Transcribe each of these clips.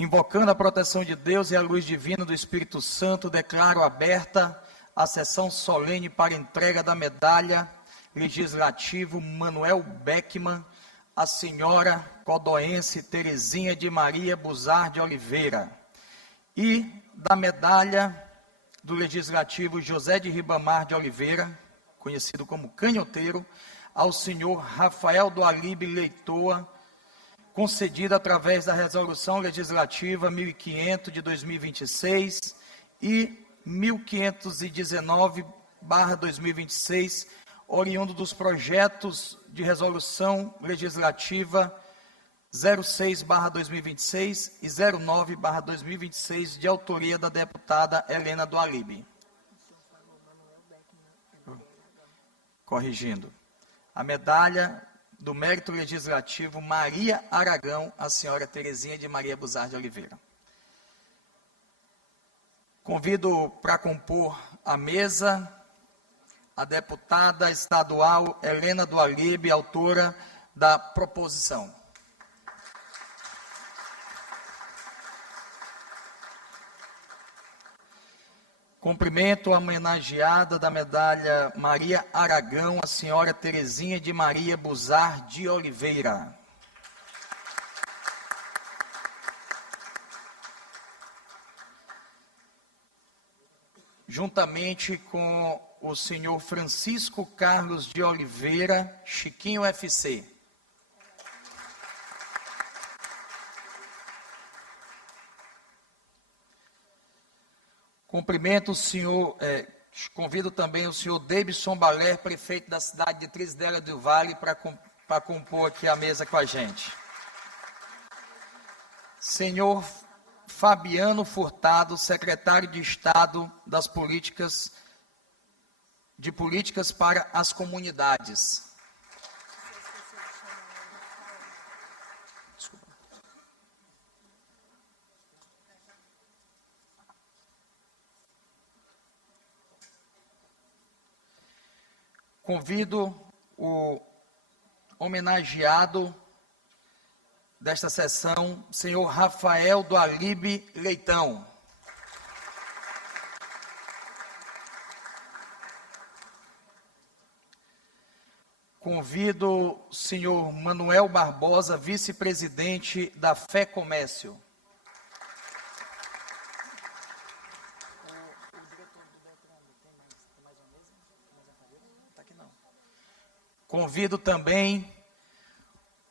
Invocando a proteção de Deus e a luz divina do Espírito Santo, declaro aberta a sessão solene para entrega da medalha legislativo Manuel Beckman, a senhora codoense Terezinha de Maria Buzar de Oliveira, e da medalha do legislativo José de Ribamar de Oliveira, conhecido como Canhoteiro, ao senhor Rafael do Alibe Leitoa, concedida através da Resolução Legislativa 1500 de 2026 e 1519/2026, oriundo dos projetos de Resolução Legislativa 06/2026 e 09/2026, de autoria da deputada Helena do Alibe. Corrigindo. A medalha do Mérito Legislativo Maria Aragão, a senhora Terezinha de Maria Buzar de Oliveira. Convido para compor a mesa a deputada estadual Helena do Alibe, autora da proposição. Cumprimento a homenageada da medalha Maria Aragão, a senhora Terezinha de Maria Buzar de Oliveira. Juntamente com o senhor Francisco Carlos de Oliveira, Chiquinho FC. Cumprimento o senhor, convido também o senhor Davidson Baler, prefeito da cidade de Trisdélia do Vale, para compor aqui a mesa com a gente. Senhor Fabiano Furtado, secretário de Estado das Políticas para as Comunidades. Convido o homenageado desta sessão, senhor Rafael do Alibe Leitão. Convido o senhor Manuel Barbosa, vice-presidente da Fé Comércio. Convido também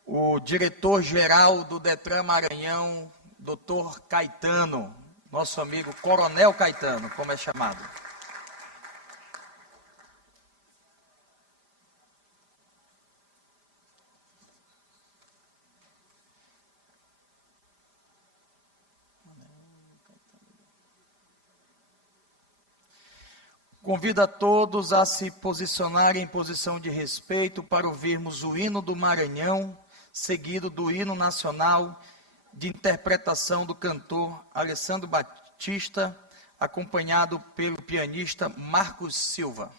o diretor-geral do Detran Maranhão, doutor Caetano, nosso amigo Coronel Caetano, como é chamado. Convido a todos a se posicionarem em posição de respeito para ouvirmos o hino do Maranhão, seguido do hino nacional de interpretação do cantor Alessandro Batista, acompanhado pelo pianista Marcos Silva.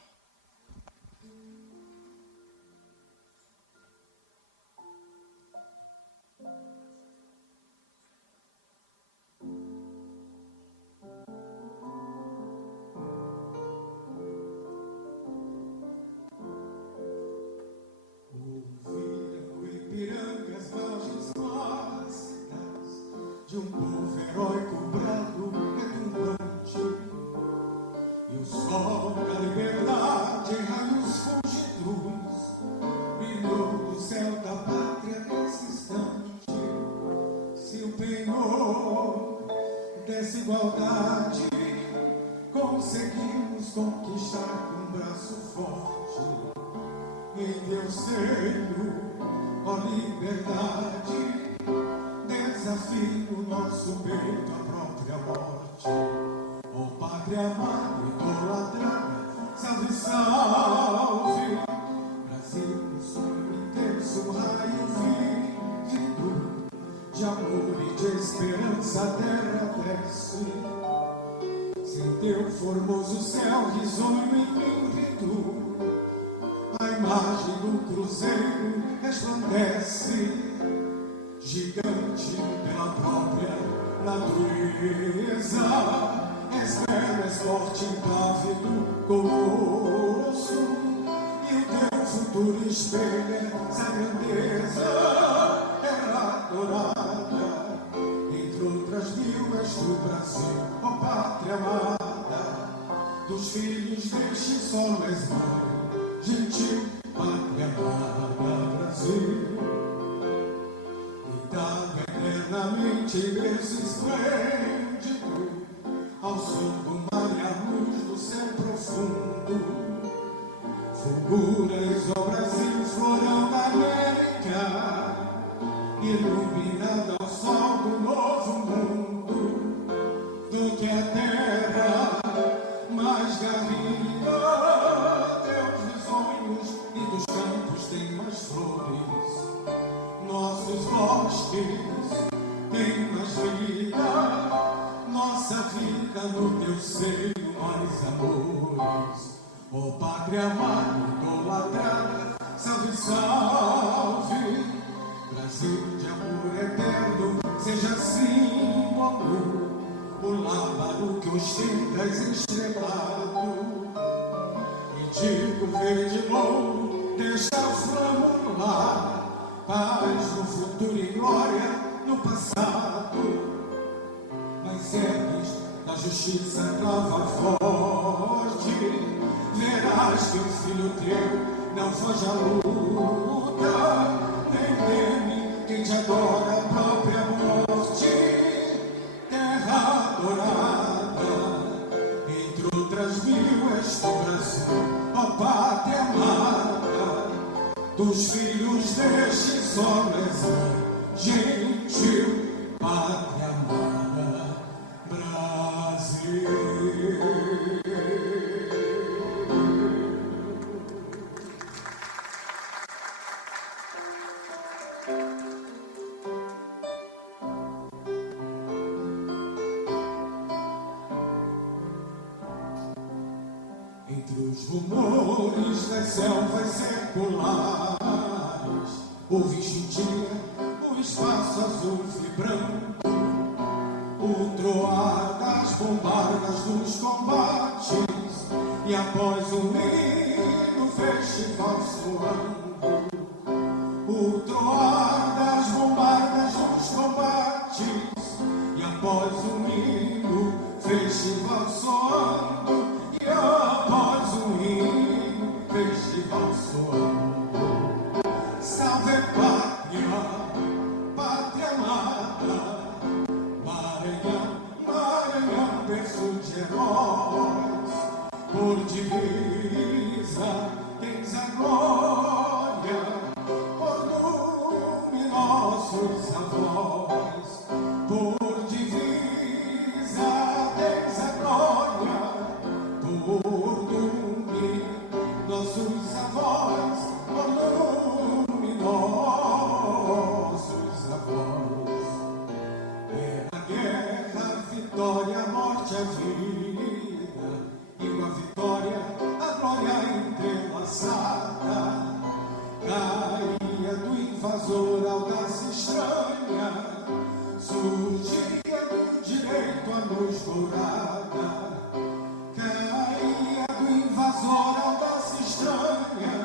De um povo heróico, brado, retumbante, e o sol da liberdade em raios fugidus brilhou do céu da pátria nesse instante. Se o penhor dessa igualdade conseguimos conquistar com um braço forte, em teu seio, ó liberdade, desafio nosso peito à própria morte. Ó pátria amada, idolatrada, salve, salve. Brasil, um sonho intenso, raio vívido de amor e de esperança, a terra desce. Sem teu formoso céu risonho e límpido, a imagem do cruzeiro resplandece. Gigante pela própria natureza, és belo, és forte, impávido, colosso, e o teu futuro espelha essa grandeza. Era adorada, entre outras mil, és do Brasil, ó pátria amada, dos filhos deste sol és mãe, gentil pátria amada, Brasil. Eternamente em berço esplêndido, ao som do mar e à luz do céu profundo, fulguras ao Brasil, florão da América, iluminada ao sol do novo mundo, do que a terra mais garrida, Deus dos sonhos e dos campos tem mais flores, nossos bosques tem mais vida, nossa vida no teu seio mais amores. Ó pátria amada, idolatrada, salve, salve, Brasil de amor eterno, seja símbolo, o lábaro que ostentas estrelado, e digo verde louro, deixa a flama no lar, paz no futuro e glória no passado, mas ergues da justiça trava forte, verás que o filho teu não foge à luta, nem teme quem te adora a própria morte. Terra adorada, entre outras mil, és do Brasil, ó pátria amada, dos filhos deste sol és gentil pátria amada, Brasil. Entre os rumores das selvas seculares, ouviste um dia o espaço azul vibrando, o troar das bombardas dos combates, e após o lindo festival soando, o troar das bombardas dos combates, e após o lindo festival soando, e após o lindo festival soando, salve pátria, pátria amada, Maranhão, Maranhão, berço de heróis, por divisa tens a glória, por nossos avós, por divisa tens a glória, por nossos avós, por nossos avós. É a guerra, a vitória, a morte, a vida, e uma vitória, a glória entrelaçada, caía do invasor audácia estranha, surgia do direito à luz dourada, caía do invasor audácia estranha,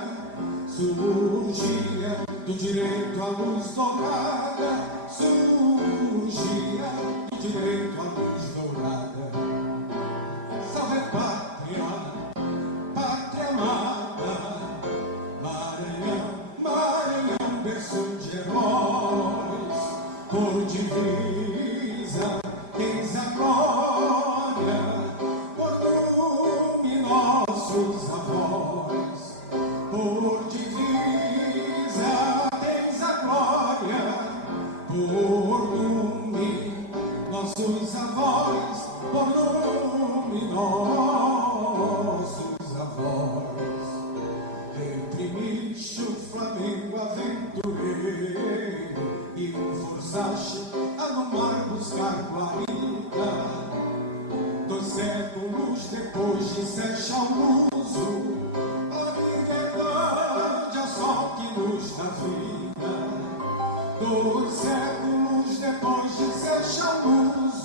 surgia do direito à luz dourada, surgia do direito à luz dourada. Salve pátria, pátria amada, Maranhão, Maranhão, berço de heróis, por divisa tens a glória, por nossos avós, por divisa tens a glória, por nossos avós, por nossos avós. Reprimiste o Flamengo aventureiro e o forçaste a no mar buscar guarida. 2 séculos depois disseste ao luso, a liberdade é só que nos dá vida. 2 séculos depois disseste ao luso,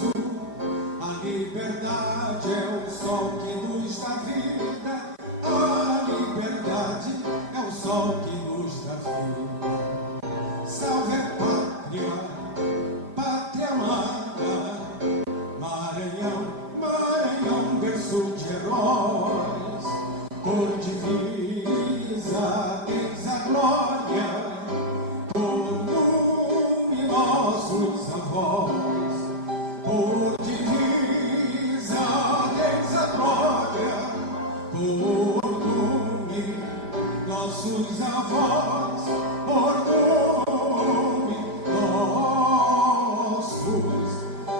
nossos avós, por nome nossos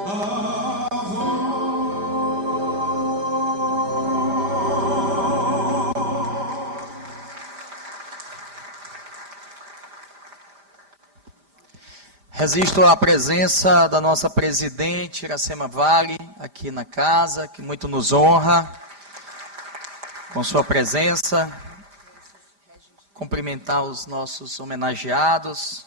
avós. Resisto à presença da nossa presidente, Iracema Vale, aqui na casa, que muito nos honra com sua presença. Cumprimentar os nossos homenageados.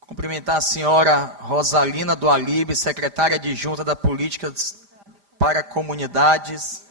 Cumprimentar a senhora Rosalina do Alibe, secretária adjunta da Política para Comunidades.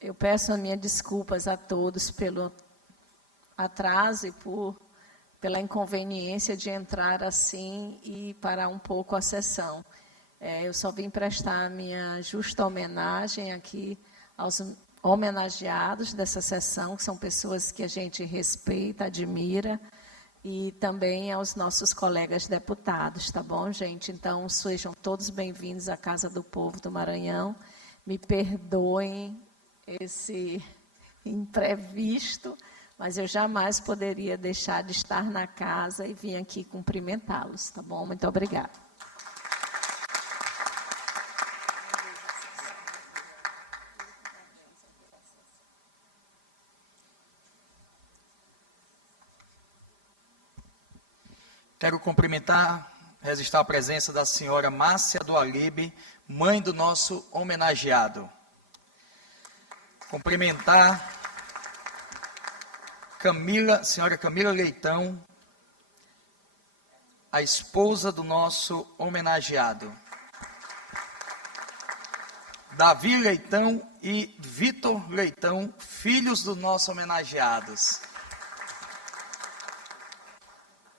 Eu peço as minhas desculpas a todos pelo atraso e pela inconveniência de entrar assim e parar um pouco a sessão. Eu só vim prestar a minha justa homenagem aqui aos homenageados dessa sessão, que são pessoas que a gente respeita, admira, e também aos nossos colegas deputados, tá bom, gente? Então, sejam todos bem-vindos à Casa do Povo do Maranhão. Me perdoem esse imprevisto, mas eu jamais poderia deixar de estar na casa e vir aqui cumprimentá-los, tá bom? Muito obrigada. Quero cumprimentar, registrar a presença da senhora Márcia do Alibe, mãe do nosso homenageado. Cumprimentar senhora Camila Leitão, a esposa do nosso homenageado. Davi Leitão e Vitor Leitão, filhos dos nossos homenageados.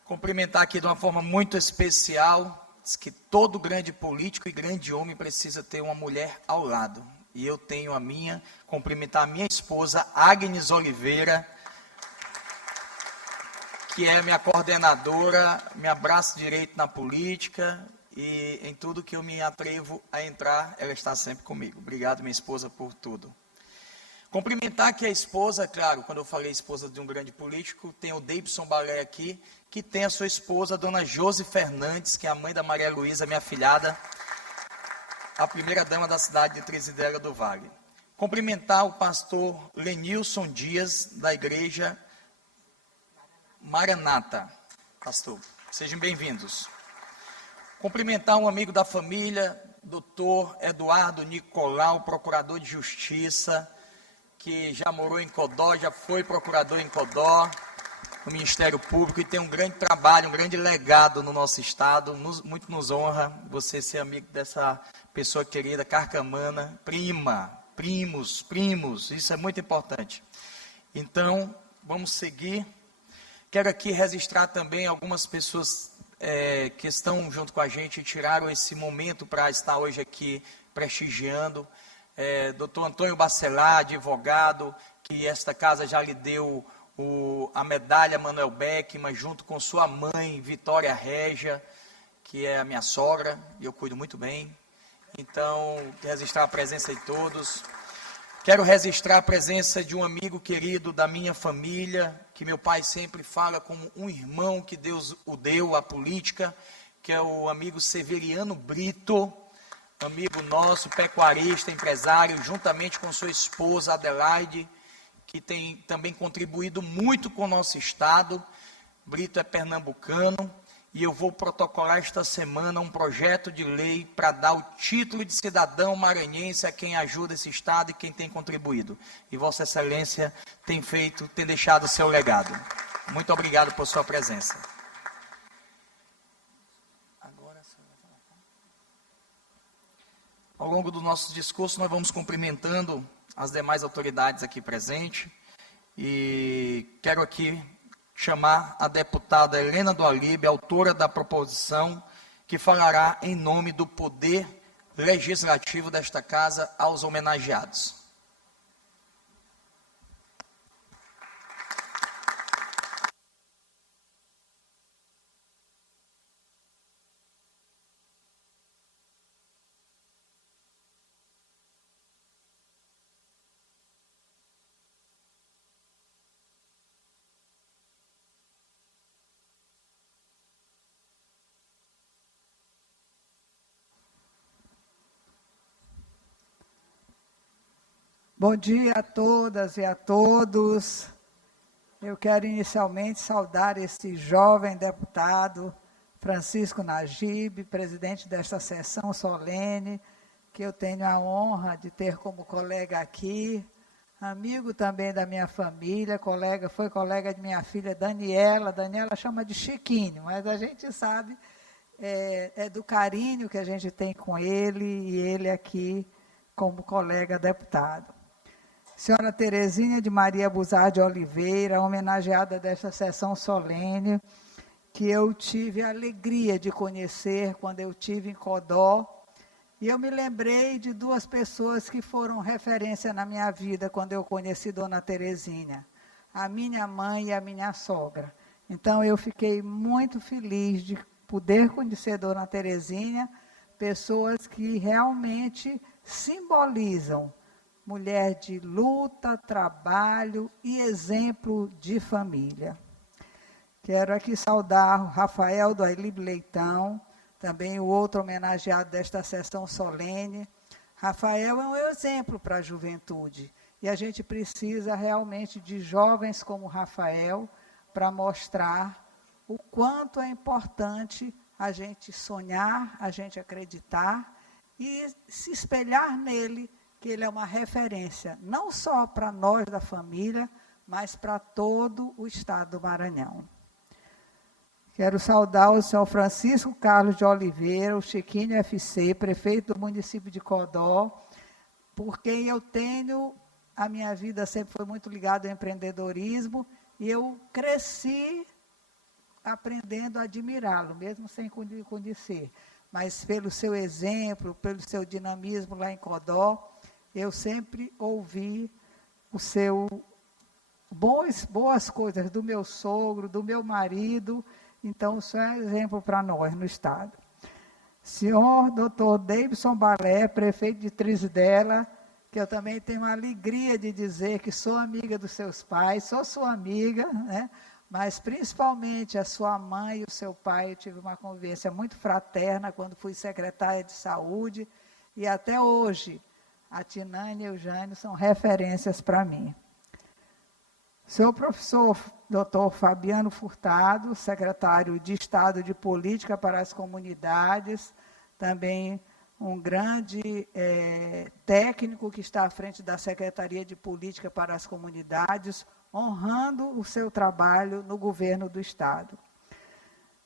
Cumprimentar aqui de uma forma muito especial, diz que todo grande político e grande homem precisa ter uma mulher ao lado. E eu tenho a minha, cumprimentar a minha esposa, Agnes Oliveira, que é minha coordenadora, meu braço direito na política, e em tudo que eu me atrevo a entrar, ela está sempre comigo. Obrigado, minha esposa, por tudo. Cumprimentar que a esposa, claro, quando eu falei esposa de um grande político, tem o Deibson Balé aqui, que tem a sua esposa, a dona Josi Fernandes, que é a mãe da Maria Luísa, minha afilhada, a primeira dama da cidade de Tresidélia do Vale. Cumprimentar o pastor Lenilson Dias, da igreja Maranata. Pastor, sejam bem-vindos. Cumprimentar um amigo da família, doutor Eduardo Nicolau, procurador de justiça, que já morou em Codó, já foi procurador em Codó, no Ministério Público, e tem um grande trabalho, um grande legado no nosso estado. Muito nos honra você ser amigo dessa pessoa querida, carcamana, primos, isso é muito importante. Então, vamos seguir. Quero aqui registrar também algumas pessoas que estão junto com a gente e tiraram esse momento para estar hoje aqui prestigiando. Dr. Antônio Bacelar, advogado, que esta casa já lhe deu a medalha Manuel Beckman, junto com sua mãe, Vitória Régia, que é a minha sogra, e eu cuido muito bem. Então, registrar a presença de todos. Quero registrar a presença de um amigo querido da minha família, que meu pai sempre fala como um irmão que Deus o deu à política, que é o amigo Severiano Brito, amigo nosso, pecuarista, empresário, juntamente com sua esposa Adelaide, que tem também contribuído muito com o nosso estado. Brito é pernambucano, e eu vou protocolar esta semana um projeto de lei para dar o título de cidadão maranhense a quem ajuda esse estado e quem tem contribuído. E Vossa Excelência tem deixado o seu legado. Muito obrigado por sua presença. Ao longo do nosso discurso, nós vamos cumprimentando as demais autoridades aqui presentes. E quero aqui chamar a deputada Helena do Alibe, autora da proposição, que falará em nome do Poder Legislativo desta Casa aos homenageados. Bom dia a todas e a todos. Eu quero inicialmente saudar esse jovem deputado, Francisco Najib, presidente desta sessão solene, que eu tenho a honra de ter como colega aqui, amigo também da minha família, foi colega de minha filha Daniela. Daniela chama de Chiquinho, mas a gente sabe, é do carinho que a gente tem com ele, e ele aqui como colega deputado. Senhora Terezinha de Maria Buzar de Oliveira, homenageada desta sessão solene, que eu tive a alegria de conhecer quando eu estive em Codó, e eu me lembrei de duas pessoas que foram referência na minha vida quando eu conheci Dona Terezinha, a minha mãe e a minha sogra. Então, eu fiquei muito feliz de poder conhecer Dona Terezinha, pessoas que realmente simbolizam mulher de luta, trabalho e exemplo de família. Quero aqui saudar o Rafael do Alibe Leitão, também o outro homenageado desta sessão solene. Rafael é um exemplo para a juventude, e a gente precisa realmente de jovens como Rafael para mostrar o quanto é importante a gente sonhar, a gente acreditar e se espelhar nele, que ele é uma referência, não só para nós da família, mas para todo o estado do Maranhão. Quero saudar o senhor Francisco Carlos de Oliveira, o Chiquinho FC, prefeito do município de Codó, por quem eu tenho, a minha vida sempre foi muito ligada ao empreendedorismo, e eu cresci aprendendo a admirá-lo, mesmo sem conhecer. Mas pelo seu exemplo, pelo seu dinamismo lá em Codó, eu sempre ouvi boas coisas do meu sogro, do meu marido. Então, isso é exemplo para nós no estado. Senhor Dr. Davidson Balé, prefeito de Trizidela, que eu também tenho a alegria de dizer que sou amiga dos seus pais, sou sua amiga, né? Mas principalmente a sua mãe e o seu pai, eu tive uma convivência muito fraterna quando fui secretária de saúde, e até hoje a Tinane e o Eugênio são referências para mim. Senhor professor Dr. Fabiano Furtado, secretário de Estado de Política para as Comunidades, também um grande técnico que está à frente da Secretaria de Política para as Comunidades, honrando o seu trabalho no governo do Estado.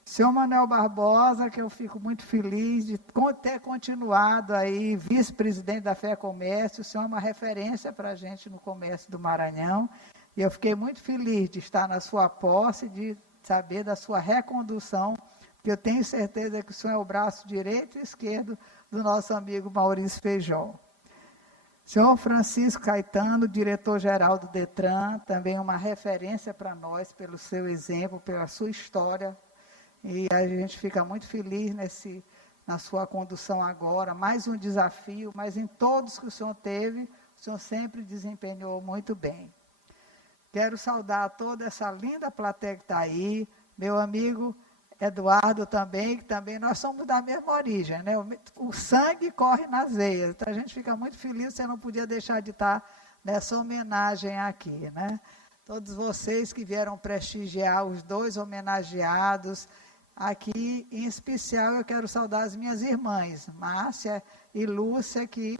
Senhor Manuel Barbosa, que eu fico muito feliz de ter continuado aí, vice-presidente da Fé Comércio. O senhor é uma referência para a gente no comércio do Maranhão, e eu fiquei muito feliz de estar na sua posse, de saber da sua recondução, porque eu tenho certeza que o senhor é o braço direito e esquerdo do nosso amigo Maurício Feijó. Senhor Francisco Caetano, diretor-geral do DETRAN, também uma referência para nós, pelo seu exemplo, pela sua história, e a gente fica muito feliz na sua condução agora, mais um desafio, mas em todos que o senhor teve, o o senhor sempre desempenhou muito bem. Quero saudar toda essa linda plateia que está aí, meu amigo Eduardo também, que também nós somos da mesma origem, né? O sangue corre nas veias, então a gente fica muito feliz, você não podia deixar de estar nessa homenagem aqui, né? Todos vocês que vieram prestigiar os dois homenageados aqui, em especial eu quero saudar as minhas irmãs, Márcia e Lúcia, que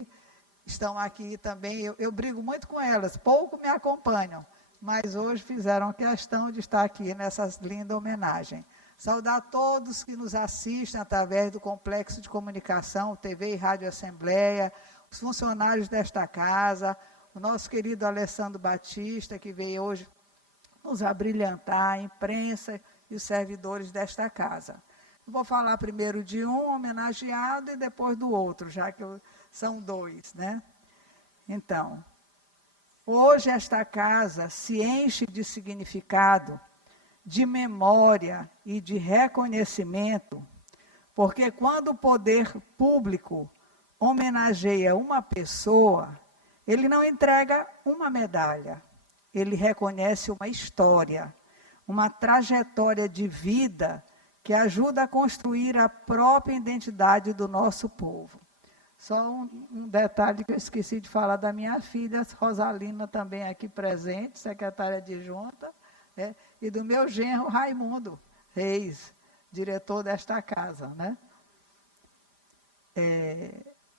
estão aqui também. Eu brigo muito com elas, pouco me acompanham, mas hoje fizeram questão de estar aqui nessa linda homenagem. Saudar todos que nos assistem através do Complexo de Comunicação, TV e Rádio Assembleia, os funcionários desta casa, o nosso querido Alessandro Batista, que veio hoje nos abrilhantar, a imprensa e os servidores desta casa. Vou falar primeiro de um homenageado e depois do outro, já que são dois, né? Então, hoje esta casa se enche de significado, de memória e de reconhecimento, porque quando o poder público homenageia uma pessoa, ele não entrega uma medalha, ele reconhece uma história, uma trajetória de vida que ajuda a construir a própria identidade do nosso povo. Só um detalhe que eu esqueci de falar da minha filha, Rosalina, também aqui presente, secretária adjunta, e do meu genro Raimundo Reis, diretor desta casa, né?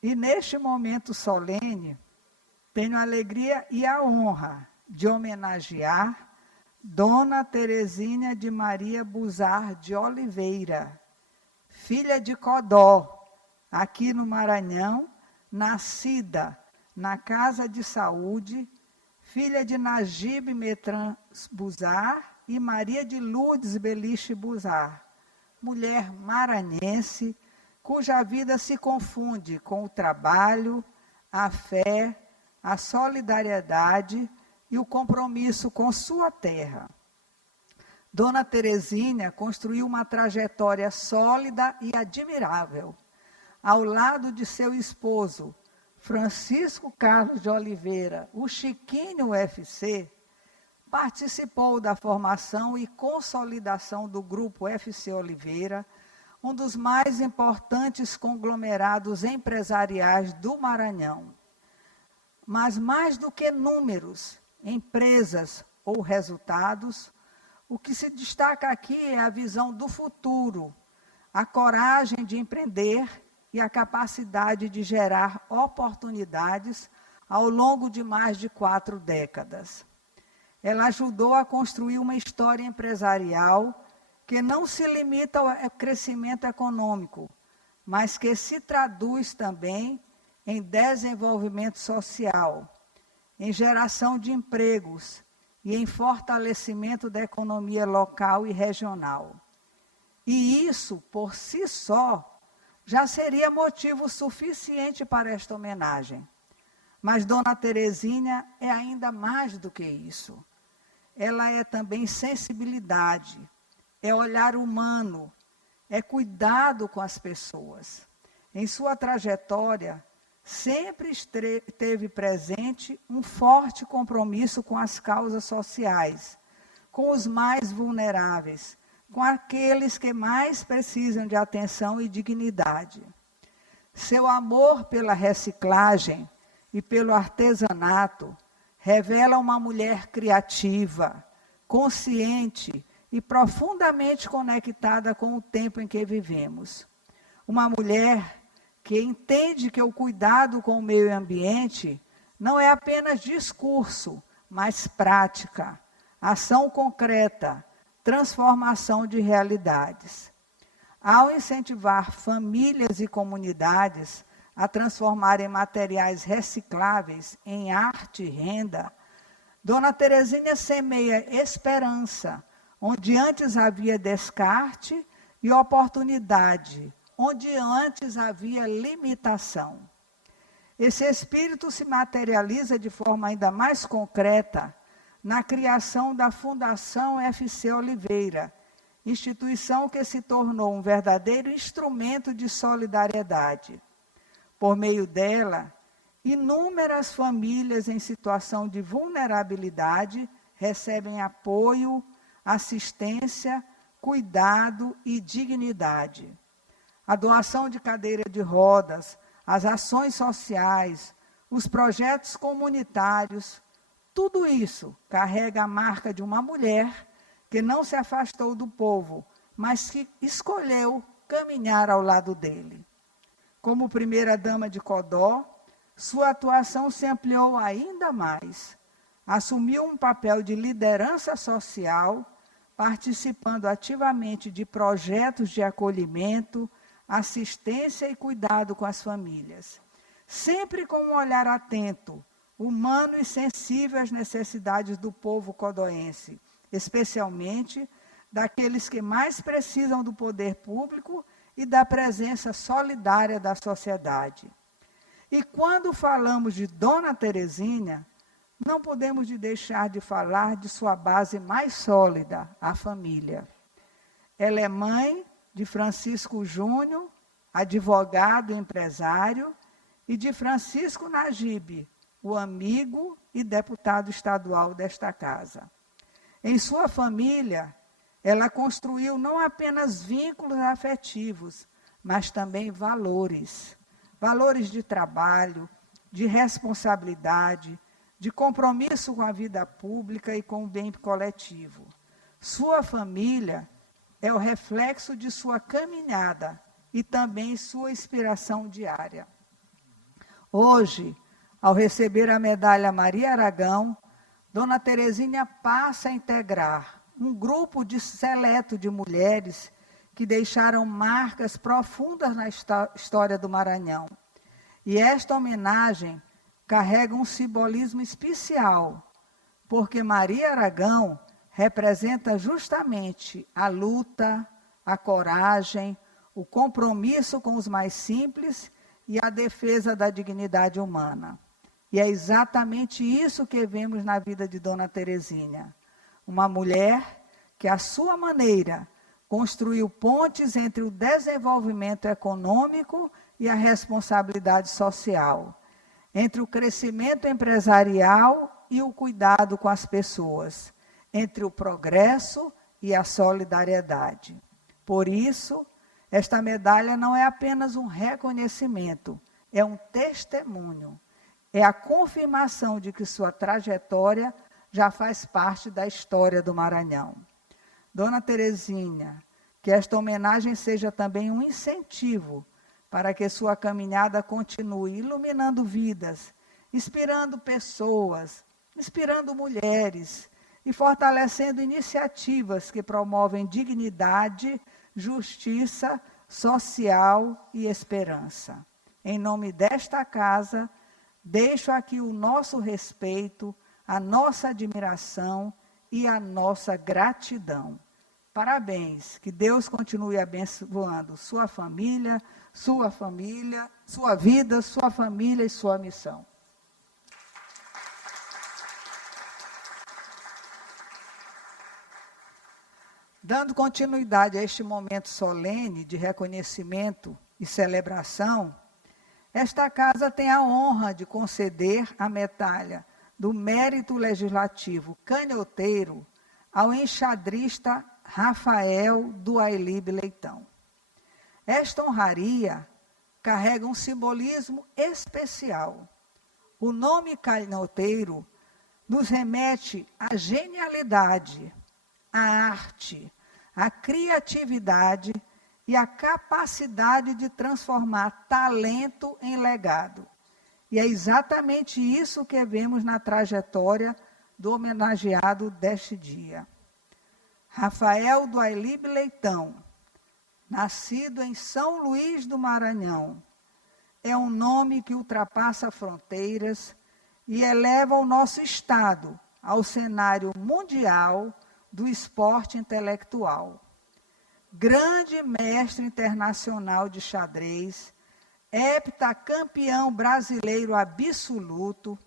E neste momento solene, tenho a alegria e a honra de homenagear Dona Terezinha de Maria Buzar de Oliveira, filha de Codó, aqui no Maranhão, nascida na Casa de Saúde, filha de Najib Metran Buzar e Maria de Lourdes Beliche Buzar, mulher maranhense, cuja vida se confunde com o trabalho, a fé, a solidariedade e o compromisso com sua terra. Dona Terezinha construiu uma trajetória sólida e admirável. Ao lado de seu esposo, Francisco Carlos de Oliveira, o Chiquinho UFC, participou da formação e consolidação do Grupo FC Oliveira, um dos mais importantes conglomerados empresariais do Maranhão. Mas mais do que números, empresas ou resultados, o que se destaca aqui é a visão do futuro, a coragem de empreender e a capacidade de gerar oportunidades ao longo de mais de 4 décadas. Ela ajudou a construir uma história empresarial que não se limita ao crescimento econômico, mas que se traduz também em desenvolvimento social, em geração de empregos e em fortalecimento da economia local e regional. E isso, por si só, já seria motivo suficiente para esta homenagem. Mas Dona Terezinha é ainda mais do que isso. Ela é também sensibilidade, é olhar humano, é cuidado com as pessoas. Em sua trajetória, sempre teve presente um forte compromisso com as causas sociais, com os mais vulneráveis, com aqueles que mais precisam de atenção e dignidade. Seu amor pela reciclagem e pelo artesanato revela uma mulher criativa, consciente e profundamente conectada com o tempo em que vivemos. Uma mulher que entende que o cuidado com o meio ambiente não é apenas discurso, mas prática, ação concreta, transformação de realidades. Ao incentivar famílias e comunidades a transformarem materiais recicláveis em arte e renda, Dona Terezinha semeia esperança, onde antes havia descarte, e oportunidade, onde antes havia limitação. Esse espírito se materializa de forma ainda mais concreta na criação da Fundação FC Oliveira, instituição que se tornou um verdadeiro instrumento de solidariedade. Por meio dela, inúmeras famílias em situação de vulnerabilidade recebem apoio, assistência, cuidado e dignidade. A doação de cadeira de rodas, as ações sociais, os projetos comunitários, tudo isso carrega a marca de uma mulher que não se afastou do povo, mas que escolheu caminhar ao lado dele. Como primeira-dama de Codó, sua atuação se ampliou ainda mais. Assumiu um papel de liderança social, participando ativamente de projetos de acolhimento, assistência e cuidado com as famílias. Sempre com um olhar atento, humano e sensível às necessidades do povo codoense, especialmente daqueles que mais precisam do poder público e da presença solidária da sociedade. E quando falamos de Dona Terezinha, não podemos deixar de falar de sua base mais sólida, a família. Ela é mãe de Francisco Júnior, advogado e empresário, e de Francisco Najib, o amigo e deputado estadual desta casa. Em sua família, ela construiu não apenas vínculos afetivos, mas também valores. Valores de trabalho, de responsabilidade, de compromisso com a vida pública e com o bem coletivo. Sua família é o reflexo de sua caminhada e também sua inspiração diária. Hoje, ao receber a medalha Maria Aragão, Dona Terezinha passa a integrar um grupo seleto de mulheres que deixaram marcas profundas na história do Maranhão. E esta homenagem carrega um simbolismo especial, porque Maria Aragão representa justamente a luta, a coragem, o compromisso com os mais simples e a defesa da dignidade humana. E é exatamente isso que vemos na vida de Dona Terezinha. Uma mulher que, à sua maneira, construiu pontes entre o desenvolvimento econômico e a responsabilidade social, entre o crescimento empresarial e o cuidado com as pessoas, entre o progresso e a solidariedade. Por isso, esta medalha não é apenas um reconhecimento, é um testemunho, é a confirmação de que sua trajetória já faz parte da história do Maranhão. Dona Terezinha, que esta homenagem seja também um incentivo para que sua caminhada continue iluminando vidas, inspirando pessoas, inspirando mulheres e fortalecendo iniciativas que promovem dignidade, justiça social e esperança. Em nome desta casa, deixo aqui o nosso respeito, a nossa admiração e a nossa gratidão. Parabéns, que Deus continue abençoando sua vida, sua família e sua missão. Dando continuidade a este momento solene de reconhecimento e celebração, esta casa tem a honra de conceder a medalha do Mérito Legislativo Canhoteiro ao enxadrista Rafael do Ailib Leitão. Esta honraria carrega um simbolismo especial. O nome canhoteiro nos remete à genialidade, à arte, à criatividade e à capacidade de transformar talento em legado. E é exatamente isso que vemos na trajetória do homenageado deste dia. Rafael do Ailib Leitão, nascido em São Luís do Maranhão, é um nome que ultrapassa fronteiras e eleva o nosso estado ao cenário mundial do esporte intelectual. Grande mestre internacional de xadrez, heptacampeão brasileiro absoluto,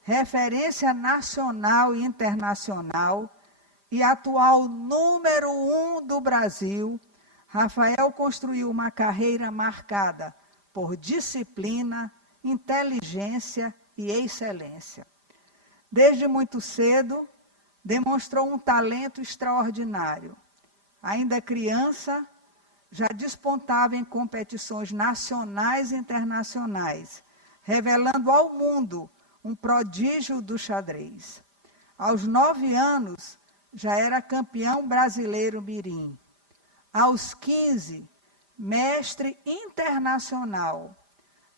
referência nacional e internacional e atual número 1 do Brasil, Rafael construiu uma carreira marcada por disciplina, inteligência e excelência. Desde muito cedo, demonstrou um talento extraordinário. Ainda criança, já despontava em competições nacionais e internacionais, revelando ao mundo um prodígio do xadrez. Aos 9 anos, já era campeão brasileiro mirim. Aos 15, mestre internacional.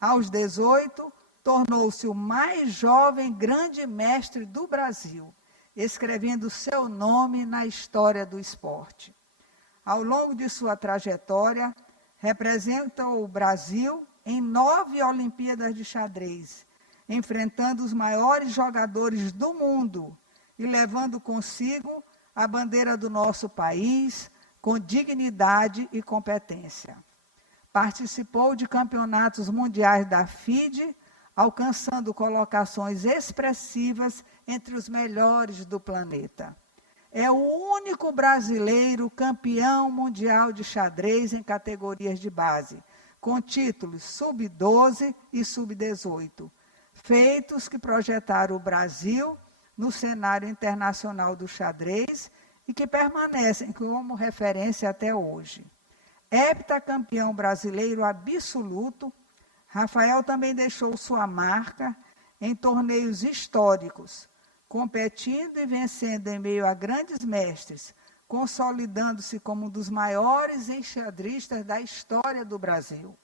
Aos 18, tornou-se o mais jovem grande mestre do Brasil, escrevendo seu nome na história do esporte. Ao longo de sua trajetória, representa o Brasil em 9 Olimpíadas de xadrez, enfrentando os maiores jogadores do mundo e levando consigo a bandeira do nosso país com dignidade e competência. Participou de campeonatos mundiais da FIDE, alcançando colocações expressivas entre os melhores do planeta. É o único brasileiro campeão mundial de xadrez em categorias de base, com títulos sub-12 e sub-18, feitos que projetaram o Brasil no cenário internacional do xadrez e que permanecem como referência até hoje. Heptacampeão brasileiro absoluto, Rafael também deixou sua marca em torneios históricos, competindo e vencendo em meio a grandes mestres, consolidando-se como um dos maiores enxadristas da história do Brasil.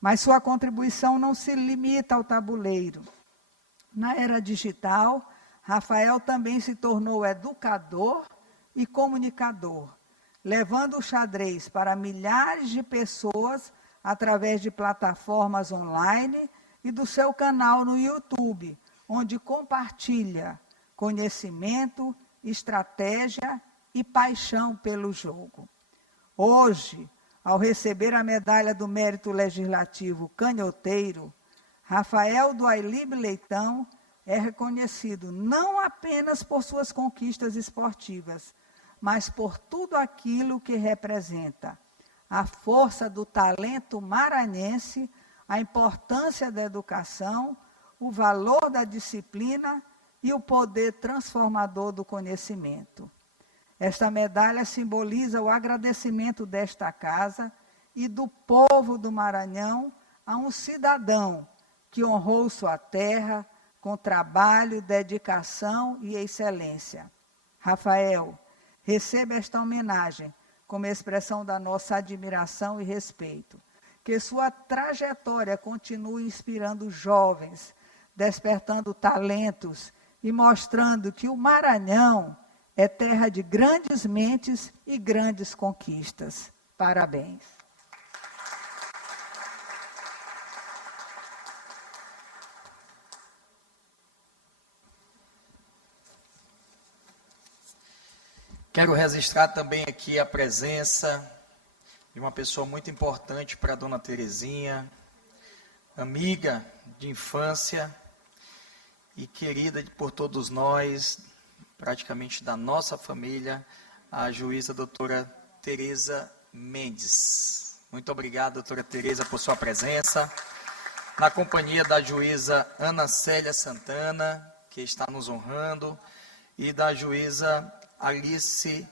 Mas sua contribuição não se limita ao tabuleiro. Na era digital, Rafael também se tornou educador e comunicador, levando o xadrez para milhares de pessoas através de plataformas online e do seu canal no YouTube, onde compartilha conhecimento, estratégia e paixão pelo jogo. Hoje, ao receber a medalha do Mérito Legislativo Canhoteiro, Rafael do Ailib Leitão é reconhecido não apenas por suas conquistas esportivas, mas por tudo aquilo que representa: a força do talento maranhense, a importância da educação, o valor da disciplina e o poder transformador do conhecimento. Esta medalha simboliza o agradecimento desta casa e do povo do Maranhão a um cidadão que honrou sua terra com trabalho, dedicação e excelência. Rafael, receba esta homenagem como expressão da nossa admiração e respeito. Que sua trajetória continue inspirando jovens, despertando talentos e mostrando que o Maranhão é terra de grandes mentes e grandes conquistas. Parabéns. Quero registrar também aqui a presença de uma pessoa muito importante para a dona Terezinha, amiga de infância e querida por todos nós, praticamente da nossa família, a juíza doutora Tereza Mendes. Muito obrigado, doutora Tereza, por sua presença, na companhia da juíza Ana Célia Santana, que está nos honrando, e da juíza Alice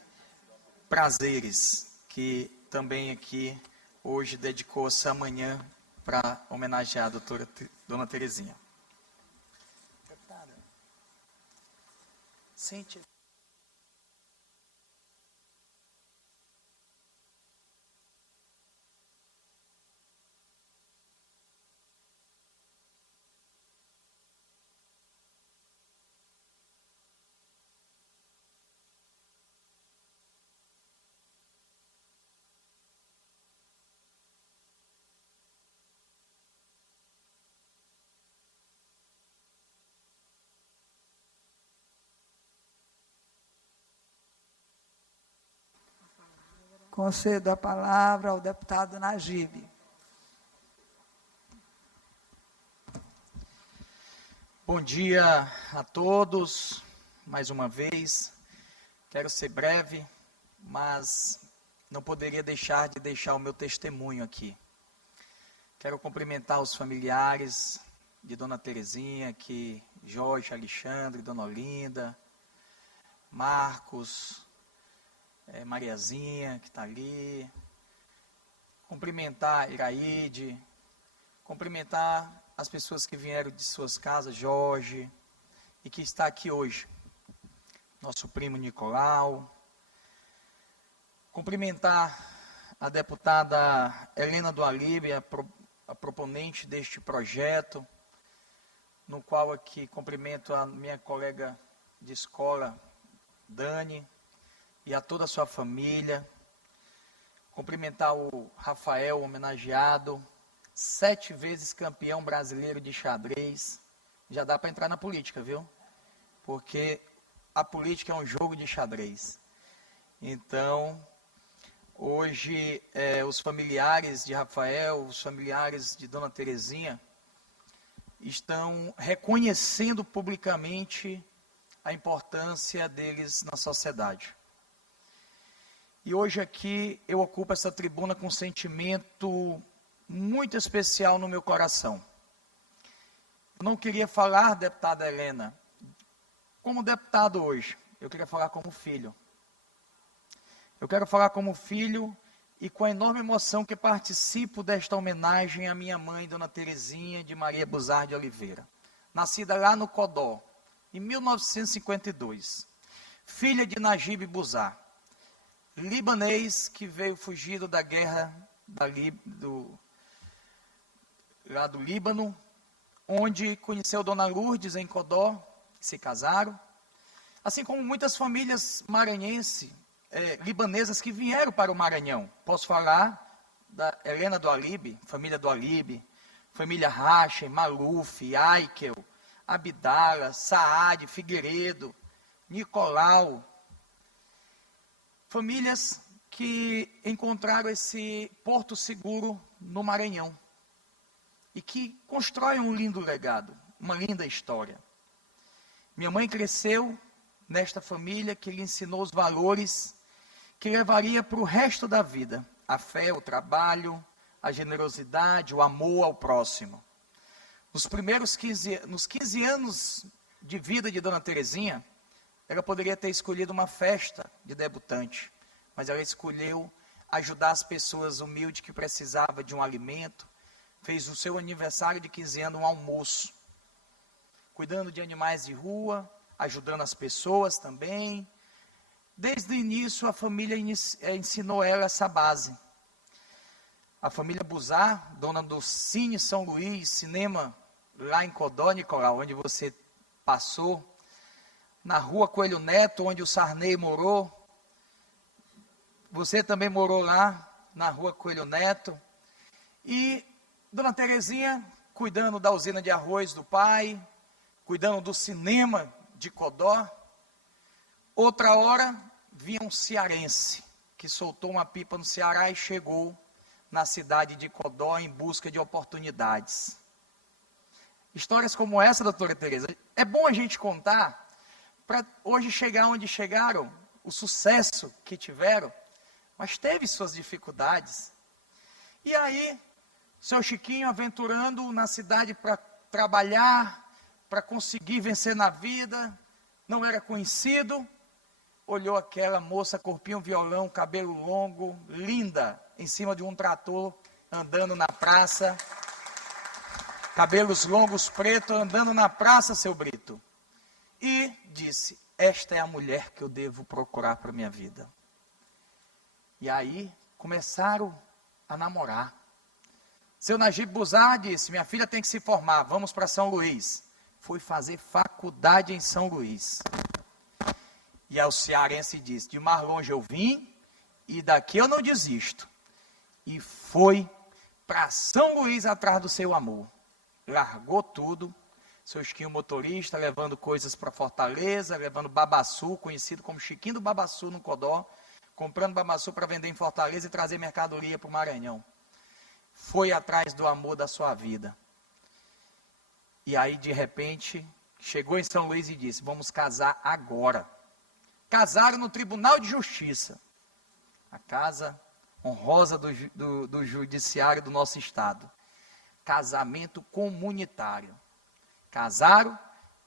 Prazeres, que também aqui hoje dedicou-se amanhã para homenagear a dona Terezinha. Deputada, sente. Concedo a palavra ao deputado Najib. Bom dia a todos, mais uma vez. Quero ser breve, mas não poderia deixar de deixar o meu testemunho aqui. Quero cumprimentar os familiares de Dona Terezinha, aqui, Jorge, Alexandre, Dona Olinda, Marcos, Mariazinha, que está ali. Cumprimentar Iraíde, cumprimentar as pessoas que vieram de suas casas, Jorge, e que está aqui hoje. Nosso primo Nicolau. Cumprimentar a deputada Helena do Alibe, a proponente deste projeto, no qual aqui cumprimento a minha colega de escola, Dani, e a toda a sua família. Cumprimentar o Rafael, homenageado, 7 vezes campeão brasileiro de xadrez. Já dá para entrar na política, viu? Porque a política é um jogo de xadrez. Então, hoje, os familiares de Rafael, os familiares de Dona Terezinha, estão reconhecendo publicamente a importância deles na sociedade. E hoje aqui eu ocupo essa tribuna com um sentimento muito especial no meu coração. Eu não queria falar, deputada Helena, como deputado hoje, eu queria falar como filho. Eu quero falar como filho e com a enorme emoção que participo desta homenagem à minha mãe, Dona Terezinha de Maria Buzar de Oliveira, nascida lá no Codó, em 1952, filha de Najib Buzar, libanês que veio fugido da guerra lá do Líbano, onde conheceu Dona Lourdes em Codó, se casaram, assim como muitas famílias maranhenses, libanesas que vieram para o Maranhão. Posso falar da Helena do Alibe, família do Alibe, família Racha, Maluf, Aikel, Abdala, Saad, Figueiredo, Nicolau. Famílias que encontraram esse porto seguro no Maranhão e que constroem um lindo legado, uma linda história. Minha mãe cresceu nesta família que lhe ensinou os valores que levaria para o resto da vida: a fé, o trabalho, a generosidade, o amor ao próximo. Nos 15 anos de vida de Dona Terezinha, ela poderia ter escolhido uma festa de debutante, mas ela escolheu ajudar as pessoas humildes que precisavam de um alimento. Fez o seu aniversário de 15 anos um almoço, cuidando de animais de rua, ajudando as pessoas também. Desde o início, a família ensinou ela essa base. A família Buzar, dona do Cine São Luís, cinema lá em Codó, Nicolau, onde você passou, na rua Coelho Neto, onde o Sarney morou. Você também morou lá, na rua Coelho Neto. E Dona Terezinha, cuidando da usina de arroz do pai, cuidando do cinema de Codó. Outra hora, vinha um cearense, que soltou uma pipa no Ceará e chegou na cidade de Codó em busca de oportunidades. Histórias como essa, doutora Tereza, é bom a gente contar, para hoje chegar onde chegaram, o sucesso que tiveram, mas teve suas dificuldades. E aí, seu Chiquinho aventurando na cidade para trabalhar, para conseguir vencer na vida, não era conhecido, olhou aquela moça, corpinho violão, cabelo longo, linda, em cima de um trator, andando na praça, cabelos longos pretos, andando na praça, seu Brito. E disse: esta é a mulher que eu devo procurar para a minha vida. E aí, começaram a namorar. Seu Najib Buzar disse: minha filha tem que se formar, vamos para São Luís. Foi fazer faculdade em São Luís. E aí o cearense disse: de mais longe eu vim, e daqui eu não desisto. E foi para São Luís atrás do seu amor. Largou tudo, seu Chiquinho motorista, levando coisas para Fortaleza, levando babaçu, conhecido como Chiquinho do Babaçu no Codó, comprando babaçu para vender em Fortaleza e trazer mercadoria para o Maranhão. Foi atrás do amor da sua vida. E aí, de repente, chegou em São Luís e disse: vamos casar agora. Casaram no Tribunal de Justiça, a casa honrosa do judiciário do nosso estado. casamento comunitário. Casaram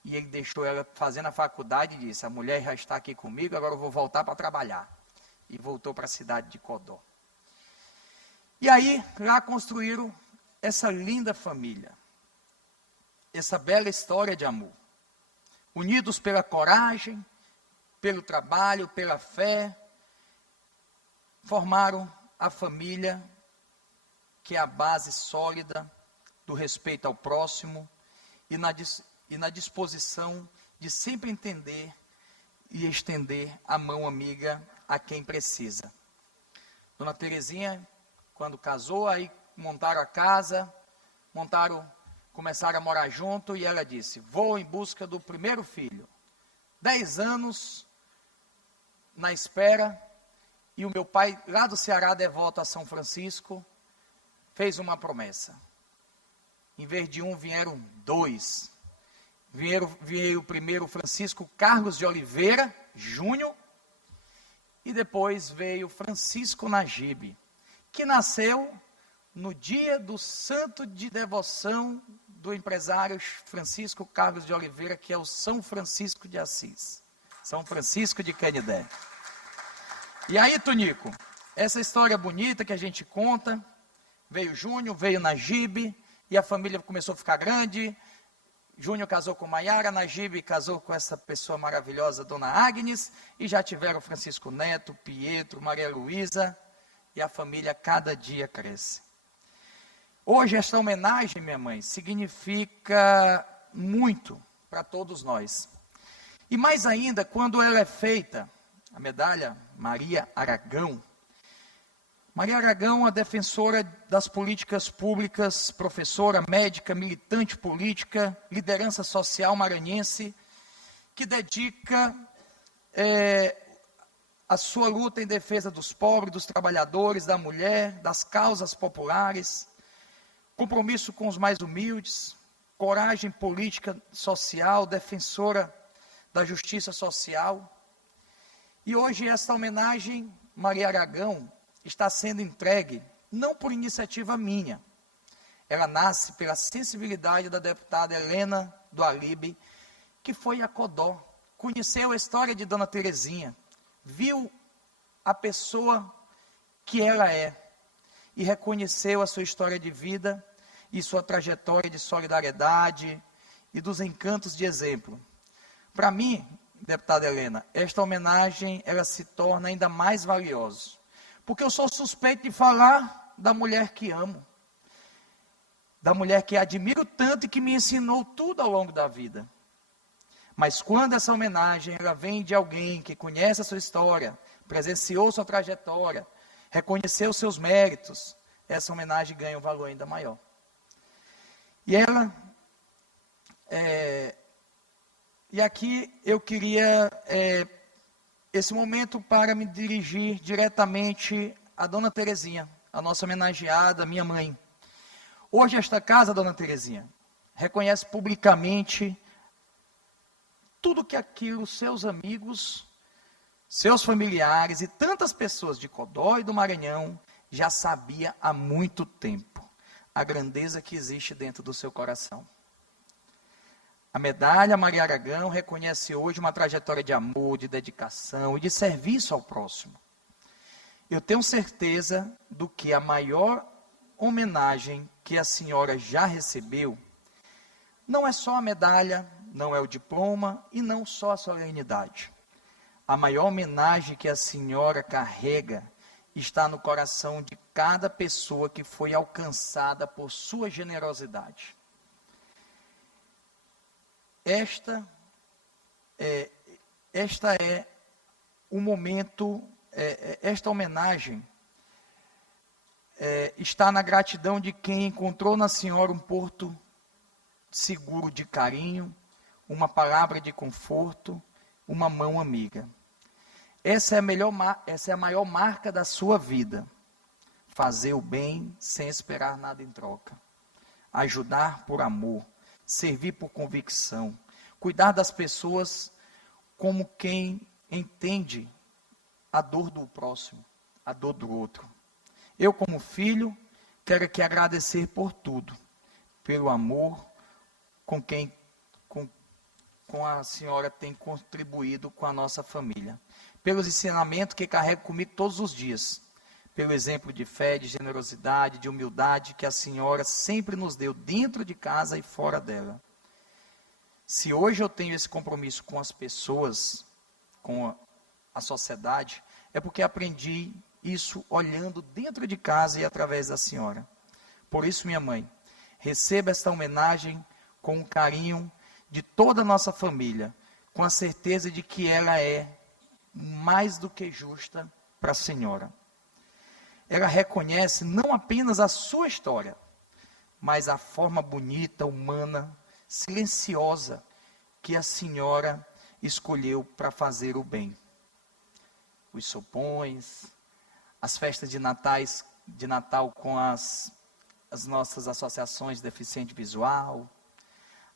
e ele deixou ela fazendo a faculdade e disse: a mulher já está aqui comigo, agora eu vou voltar para trabalhar. E voltou para a cidade de Codó. E aí, lá construíram essa linda família. Essa bela história de amor. Unidos pela coragem, pelo trabalho, pela fé, formaram a família que é a base sólida do respeito ao próximo e na disposição de sempre entender e estender a mão amiga a quem precisa. Dona Terezinha, quando casou, aí montaram a casa, começaram a morar junto e ela disse: vou em busca do primeiro filho. 10 anos na espera, e o meu pai, lá do Ceará, devoto a São Francisco, fez uma promessa. Em vez de um, vieram 2. Veio primeiro Francisco Carlos de Oliveira Júnior, e depois veio Francisco Najib, que nasceu no dia do santo de devoção do empresário Francisco Carlos de Oliveira, que é o São Francisco de Assis, São Francisco de Canidé. E aí, Tonico, essa história bonita que a gente conta, veio Júnior, veio Najib, e a família começou a ficar grande. Júnior casou com Maiara, Najib casou com essa pessoa maravilhosa, Dona Agnes, e já tiveram Francisco Neto, Pietro, Maria Luísa, e a família cada dia cresce. Hoje, esta homenagem, minha mãe, significa muito para todos nós. E mais ainda, quando ela é feita, a medalha Maria Aragão. Maria Aragão, a defensora das políticas públicas, professora, médica, militante política, liderança social maranhense, que dedica a sua luta em defesa dos pobres, dos trabalhadores, da mulher, das causas populares, compromisso com os mais humildes, coragem política social, defensora da justiça social. E hoje esta homenagem, Maria Aragão, está sendo entregue não por iniciativa minha. Ela nasce pela sensibilidade da deputada Helena do Alibe, que foi a Codó, conheceu a história de Dona Terezinha, viu a pessoa que ela é e reconheceu a sua história de vida e sua trajetória de solidariedade e dos encantos de exemplo. Para mim, deputada Helena, esta homenagem ela se torna ainda mais valiosa, porque eu sou suspeito de falar da mulher que amo, da mulher que admiro tanto e que me ensinou tudo ao longo da vida. Mas quando essa homenagem ela vem de alguém que conhece a sua história, presenciou sua trajetória, reconheceu seus méritos, essa homenagem ganha um valor ainda maior. E ela, e aqui eu queria esse momento para me dirigir diretamente a Dona Terezinha, a nossa homenageada, minha mãe. Hoje esta casa, Dona Terezinha, reconhece publicamente tudo que aquilo seus amigos, seus familiares e tantas pessoas de Codó e do Maranhão já sabia há muito tempo, a grandeza que existe dentro do seu coração. A medalha Maria Aragão reconhece hoje uma trajetória de amor, de dedicação e de serviço ao próximo. Eu tenho certeza do que a maior homenagem que a senhora já recebeu não é só a medalha, não é o diploma e não só a solenidade. A maior homenagem que a senhora carrega está no coração de cada pessoa que foi alcançada por sua generosidade. Esta é o momento, esta homenagem está na gratidão de quem encontrou na senhora um porto seguro de carinho, uma palavra de conforto, uma mão amiga. Essa é a maior marca da sua vida. Fazer o bem sem esperar nada em troca. Ajudar por amor. Servir por convicção. Cuidar das pessoas como quem entende a dor do próximo, a dor do outro. Eu, como filho, quero aqui agradecer por tudo. pelo amor com a senhora tem contribuído com a nossa família, pelos ensinamentos que carrego comigo todos os dias, pelo exemplo de fé, de generosidade, de humildade que a senhora sempre nos deu dentro de casa e fora dela. Se hoje eu tenho esse compromisso com as pessoas, com a sociedade, é porque aprendi isso olhando dentro de casa e através da senhora. Por isso, minha mãe, receba esta homenagem com o carinho de toda a nossa família, com a certeza de que ela é mais do que justa para a senhora. Ela reconhece não apenas a sua história, mas a forma bonita, humana, silenciosa que a senhora escolheu para fazer o bem. Os sopões, as festas de Natal com as nossas associações de deficiente visual,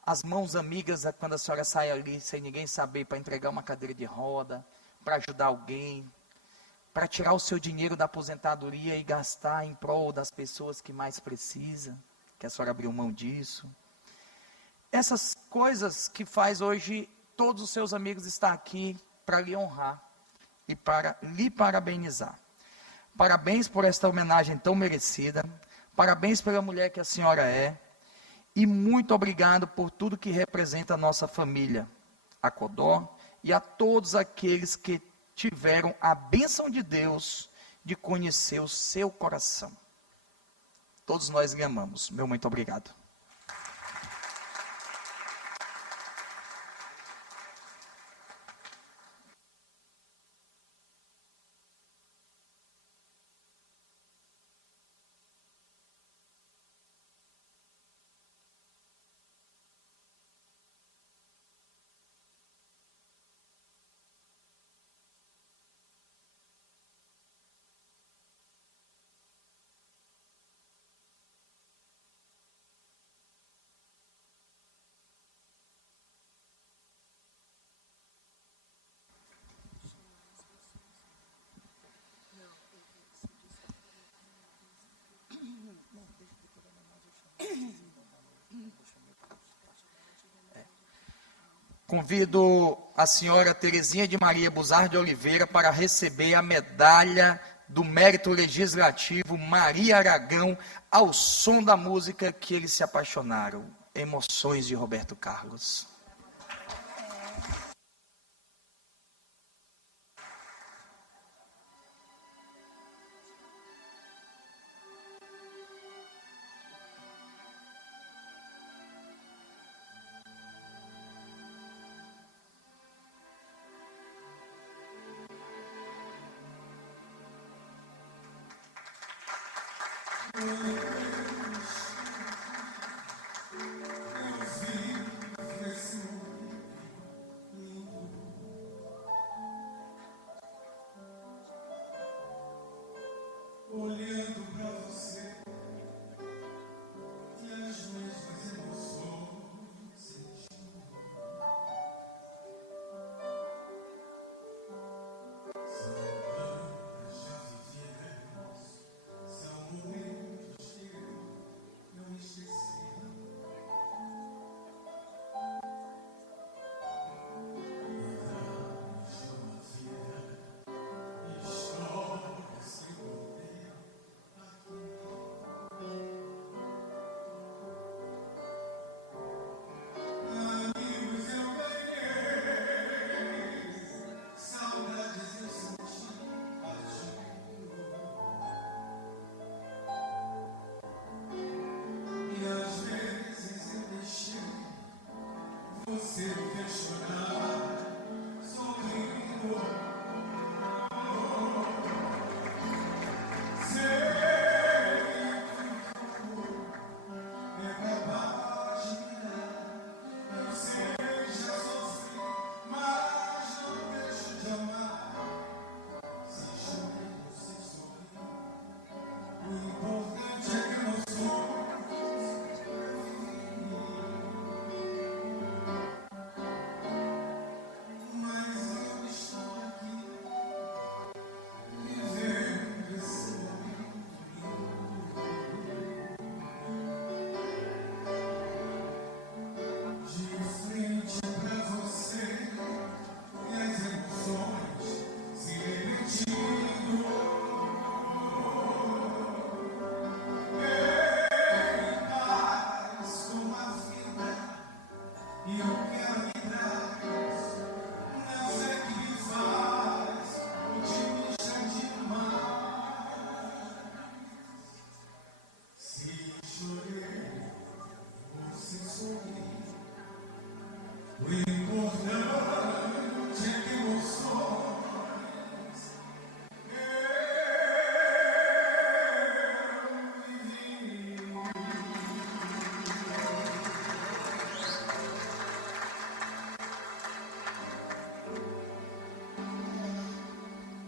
as mãos amigas quando a senhora sai ali sem ninguém saber para entregar uma cadeira de roda, para ajudar alguém, para tirar o seu dinheiro da aposentadoria e gastar em prol das pessoas que mais precisam, que a senhora abriu mão disso. Essas coisas que faz hoje todos os seus amigos estar aqui para lhe honrar e para lhe parabenizar. Parabéns por esta homenagem tão merecida, parabéns pela mulher que a senhora é, e muito obrigado por tudo que representa a nossa família, a Codó, e a todos aqueles que tiveram a bênção de Deus de conhecer o seu coração. Todos nós lhe amamos. Meu muito obrigado. Convido a senhora Terezinha de Maria Buzar de Oliveira para receber a medalha do Mérito Legislativo Maria Aragão, ao som da música que eles se apaixonaram. Emoções de Roberto Carlos. Olhando pra você, e as mesmas emoções sentindo. São tantas já vividas, são momentos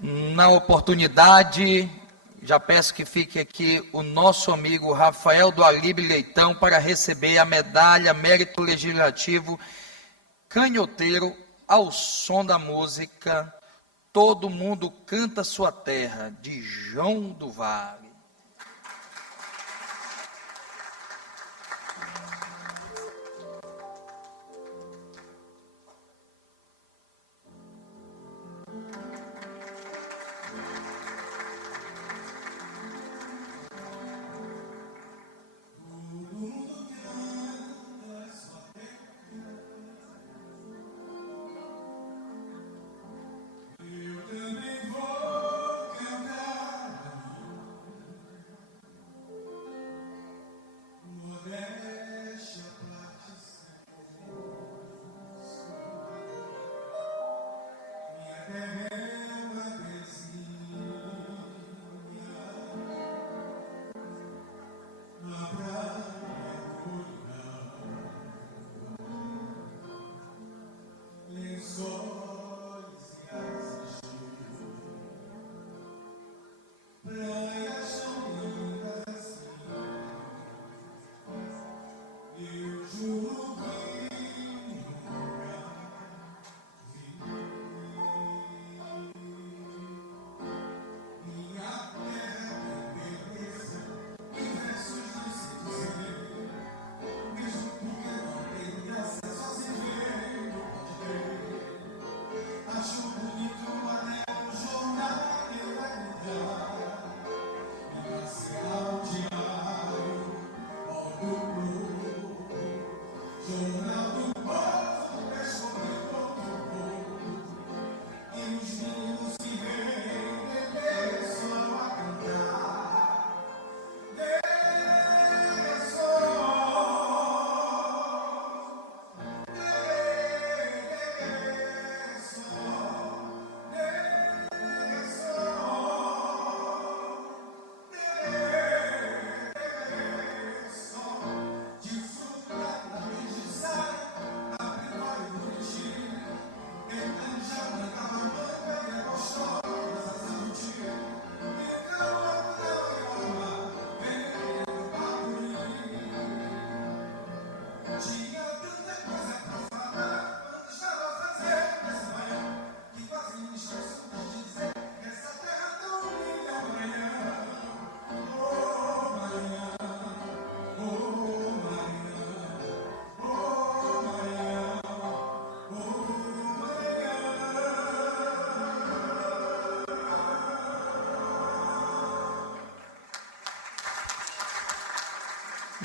Na oportunidade, já peço que fique aqui o nosso amigo Rafael do Alibe Leitão para receber a medalha Mérito Legislativo Canhoteiro ao som da música Todo Mundo Canta Sua Terra, de João do Vale.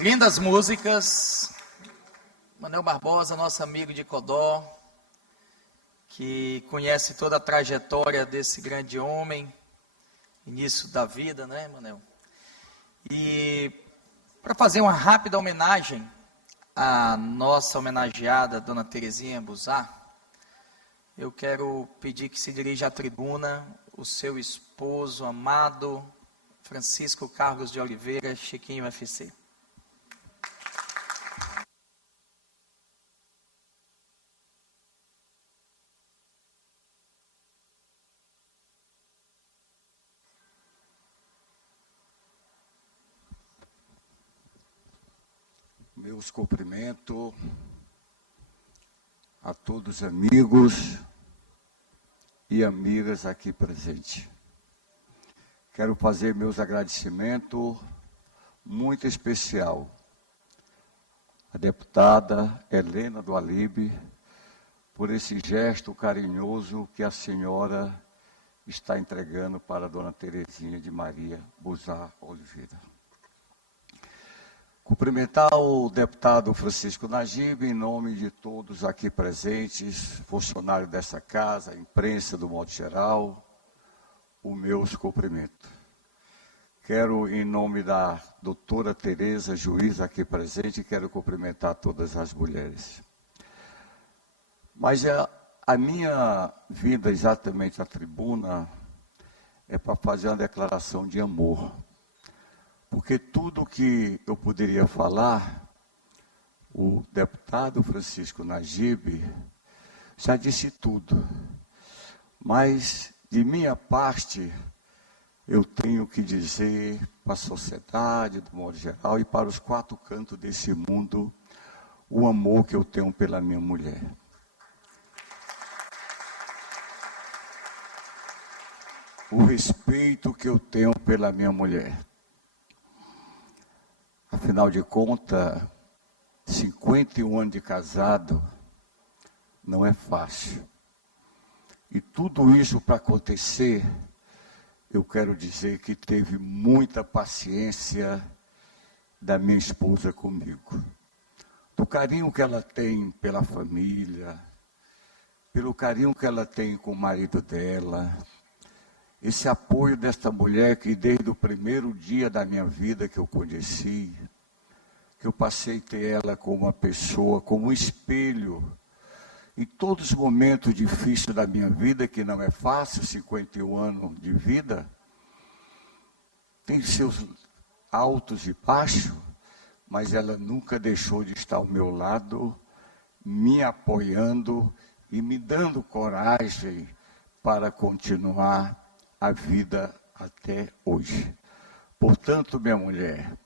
Lindas músicas. Manuel Barbosa, nosso amigo de Codó, que conhece toda a trajetória desse grande homem, início da vida, né, Manuel? E para fazer uma rápida homenagem à nossa homenageada, Dona Terezinha Buzá, eu quero pedir que se dirija à tribuna o seu esposo amado, Francisco Carlos de Oliveira, Chiquinho FC. Meus cumprimentos a todos os amigos e amigas aqui presentes. Quero fazer meus agradecimentos muito especial à deputada Helena do Alibe por esse gesto carinhoso que a senhora está entregando para a Dona Terezinha de Maria Buzá Oliveira. Cumprimentar o deputado Francisco Najib, em nome de todos aqui presentes, funcionários dessa casa, imprensa do modo geral, o meus cumprimentos. Quero, em nome da doutora Tereza, juíza aqui presente, quero cumprimentar todas as mulheres. Mas a minha vinda exatamente à tribuna é para fazer uma declaração de amor. Porque tudo que eu poderia falar, o deputado Francisco Najib já disse tudo. Mas De minha parte, eu tenho que dizer para a sociedade, do modo geral, e para os quatro cantos desse mundo, o amor que eu tenho pela minha mulher. O respeito que eu tenho pela minha mulher. Afinal de contas, 51 anos de casado não é fácil. E tudo isso para acontecer, eu quero dizer que teve muita paciência da minha esposa comigo. Do carinho que ela tem pela família, pelo carinho que ela tem com o marido dela, esse apoio desta mulher que desde o primeiro dia da minha vida que eu conheci, que eu passei a ter ela como uma pessoa, como um espelho, em todos os momentos difíceis da minha vida, que não é fácil, 51 anos de vida, tem seus altos e baixos, mas ela nunca deixou de estar ao meu lado, me apoiando e me dando coragem para continuar a vida até hoje. Portanto, minha mulher,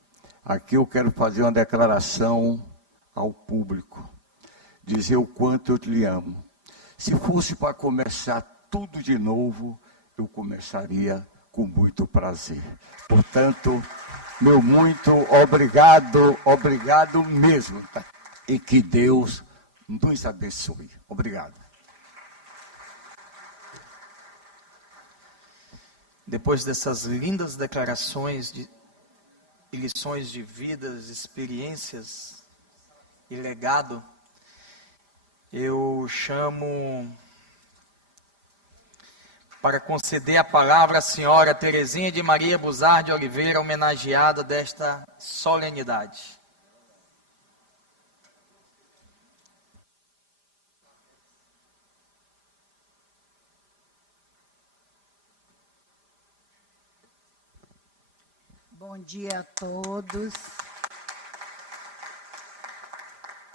aqui eu quero fazer uma declaração ao público, dizer o quanto eu lhe amo. Se fosse para começar tudo de novo, eu começaria com muito prazer. Portanto, meu muito obrigado mesmo. Tá? E que Deus nos abençoe. Obrigado. Depois dessas lindas declarações e lições de vidas, experiências e legado, eu chamo para conceder a palavra à senhora Terezinha de Maria Buzar de Oliveira, homenageada desta solenidade. Bom dia a todos.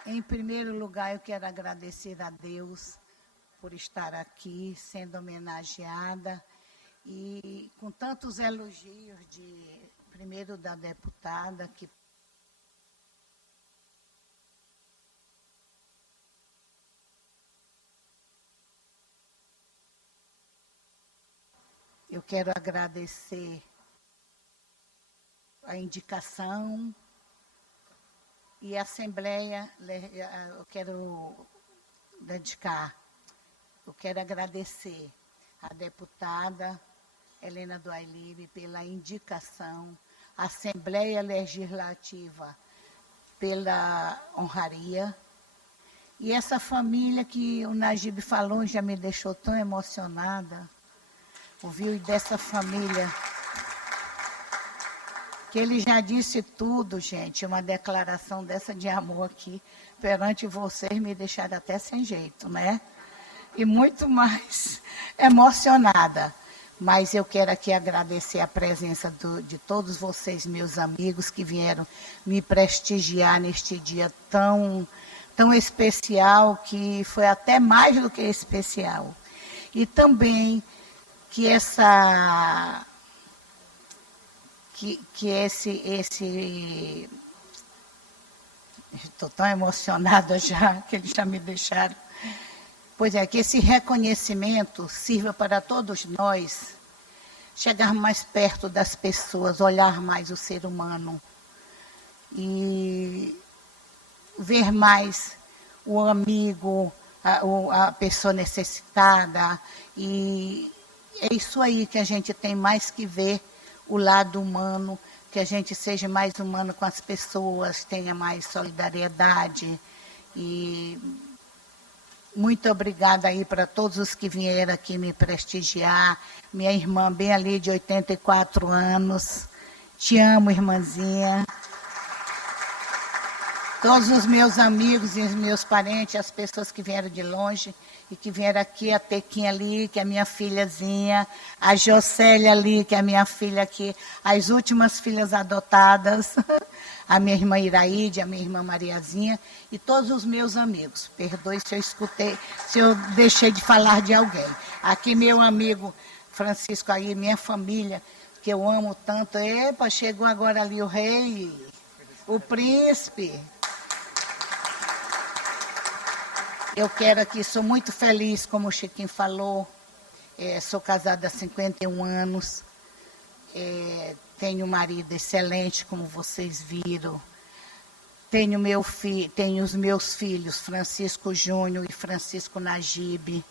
Em primeiro lugar, eu quero agradecer a Deus por estar aqui, sendo homenageada, e com tantos elogios, primeiro da deputada, que eu quero agradecer a indicação e a Assembleia, eu quero agradecer a deputada Helena Duailib pela indicação, a Assembleia Legislativa pela honraria, e essa família que o Najib falou já me deixou tão emocionada, ouviu, e dessa família... que ele já disse tudo, gente, uma declaração dessa de amor aqui, perante vocês, me deixaram até sem jeito, né? E muito mais emocionada. Mas eu quero aqui agradecer a presença de todos vocês, meus amigos, que vieram me prestigiar neste dia tão especial, que foi até mais do que especial. E também que estou tão emocionada já, que eles já me deixaram. Pois é, que esse reconhecimento sirva para todos nós chegar mais perto das pessoas, olhar mais o ser humano e ver mais o amigo, a pessoa necessitada. E é isso aí que a gente tem mais que ver, o lado humano, que a gente seja mais humano com as pessoas, tenha mais solidariedade. E muito obrigada aí para todos os que vieram aqui me prestigiar. Minha irmã bem ali, de 84 anos. Te amo, irmãzinha. Todos os meus amigos e os meus parentes, as pessoas que vieram de longe e que vieram aqui, a Tequinha ali, que é minha filhazinha, a Jocélia ali, que é minha filha aqui, as últimas filhas adotadas, a minha irmã Iraíde, a minha irmã Mariazinha, e todos os meus amigos. Perdoe se eu deixei de falar de alguém. Aqui meu amigo Francisco aí, minha família, que eu amo tanto. Epa, chegou agora ali o rei, o príncipe. Eu quero aqui, sou muito feliz, como o Chiquinho falou, sou casada há 51 anos, tenho um marido excelente, como vocês viram, tenho os meus filhos, Francisco Júnior e Francisco Najib,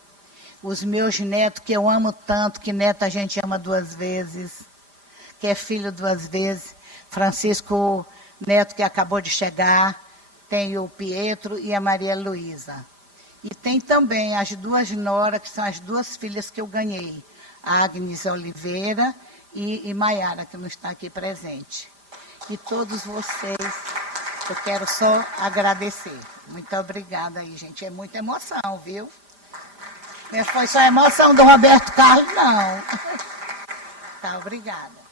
os meus netos, que eu amo tanto, que neto a gente ama 2 vezes, que é filho 2 vezes, Francisco Neto, que acabou de chegar, tenho o Pietro e a Maria Luísa. E tem também as 2 noras, que são as 2 filhas que eu ganhei, a Agnes Oliveira e Maiara, que não está aqui presente. E todos vocês, eu quero só agradecer. Muito obrigada aí, gente. É muita emoção, viu? Não foi só a emoção do Roberto Carlos, não. Tá, obrigada.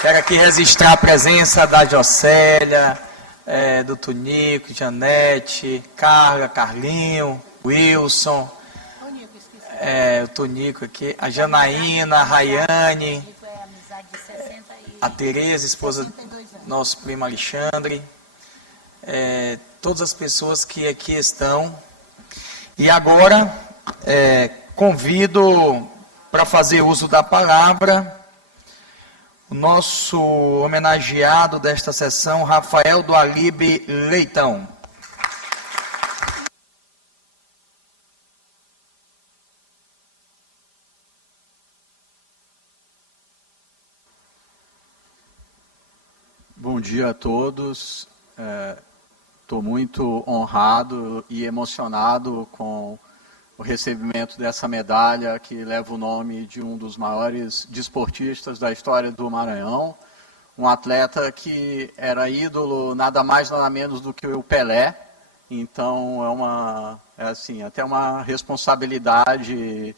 Quero aqui registrar a presença da Jocélia, do Tonico, Janete, Carla, Carlinho, Wilson, o Tonico aqui, a Janaína, a Rayane, a Tereza, esposa do nosso primo Alexandre, todas as pessoas que aqui estão. E agora convido para fazer uso da palavra o nosso homenageado desta sessão, Rafael do Alibe Leitão. Bom dia a todos. Estou muito honrado e emocionado com o recebimento dessa medalha que leva o nome de um dos maiores desportistas da história do Maranhão, um atleta que era ídolo nada mais nada menos do que o Pelé. Então até uma responsabilidade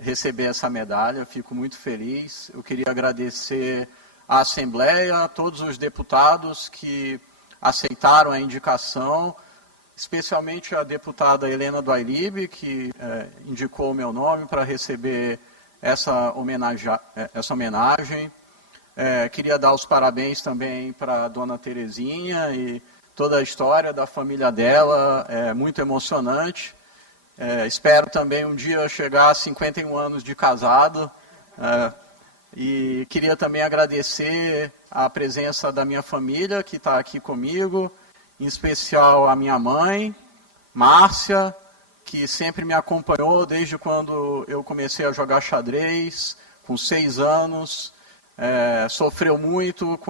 receber essa medalha. Fico muito feliz. Eu queria agradecer à Assembleia, a todos os deputados que aceitaram a indicação, especialmente a deputada Helena do Ailibe, que indicou o meu nome para receber essa homenagem. Queria dar os parabéns também para a dona Terezinha e toda a história da família dela, é muito emocionante. Espero também um dia chegar a 51 anos de casado. E queria também agradecer a presença da minha família, que está aqui comigo, em especial a minha mãe, Márcia, que sempre me acompanhou desde quando eu comecei a jogar xadrez, com 6 anos. Sofreu muito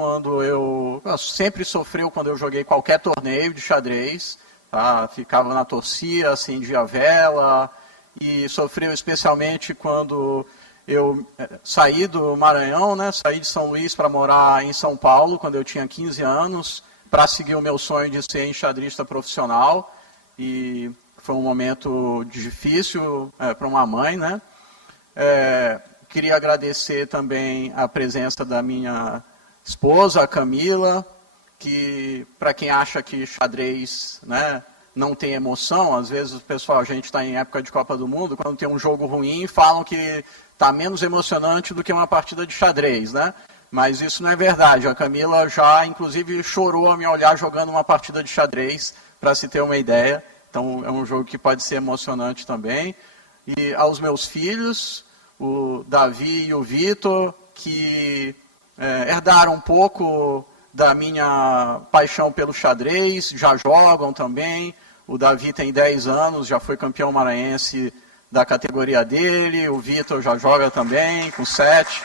sempre sofreu quando eu joguei qualquer torneio de xadrez, tá? Ficava na torcida, acendia a vela, e sofreu especialmente quando eu saí do Maranhão, né? Saí de São Luís para morar em São Paulo, quando eu tinha 15 anos, para seguir o meu sonho de ser enxadrista profissional, e foi um momento difícil para uma mãe, né? Queria agradecer também a presença da minha esposa, a Camila, que, para quem acha que xadrez, né, não tem emoção, às vezes o pessoal, a gente está em época de Copa do Mundo, quando tem um jogo ruim, falam que está menos emocionante do que uma partida de xadrez, né? Mas isso não é verdade. A Camila já, inclusive, chorou ao me olhar jogando uma partida de xadrez, para se ter uma ideia. Então, é um jogo que pode ser emocionante também. E aos meus filhos, o Davi e o Vitor, que herdaram um pouco da minha paixão pelo xadrez, já jogam também. O Davi tem 10 anos, já foi campeão maranhense da categoria dele. O Vitor já joga também, com 7.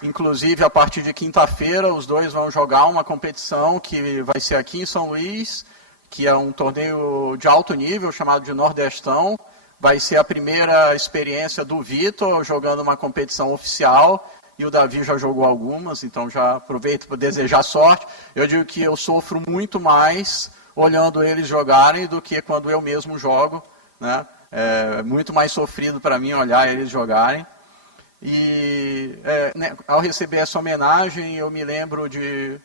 Inclusive, a partir de quinta-feira, os dois vão jogar uma competição que vai ser aqui em São Luís, que é um torneio de alto nível, chamado de Nordestão. Vai ser a primeira experiência do Vitor jogando uma competição oficial, e o Davi já jogou algumas, então já aproveito para desejar sorte. Eu digo que eu sofro muito mais olhando eles jogarem do que quando eu mesmo jogo, né? É muito mais sofrido para mim olhar eles jogarem. E né, ao receber essa homenagem, eu me lembro de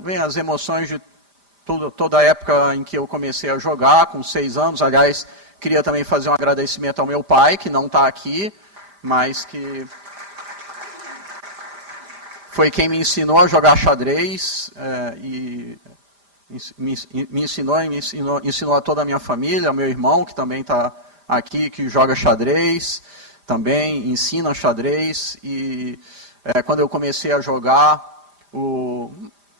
vem as emoções de toda a época em que eu comecei a jogar, com 6 anos. Aliás, queria também fazer um agradecimento ao meu pai, que não está aqui, mas que foi quem me ensinou a jogar xadrez, e me ensinou a toda a minha família, meu irmão, que também está aqui, que joga xadrez, também ensina xadrez. E quando eu comecei a jogar, o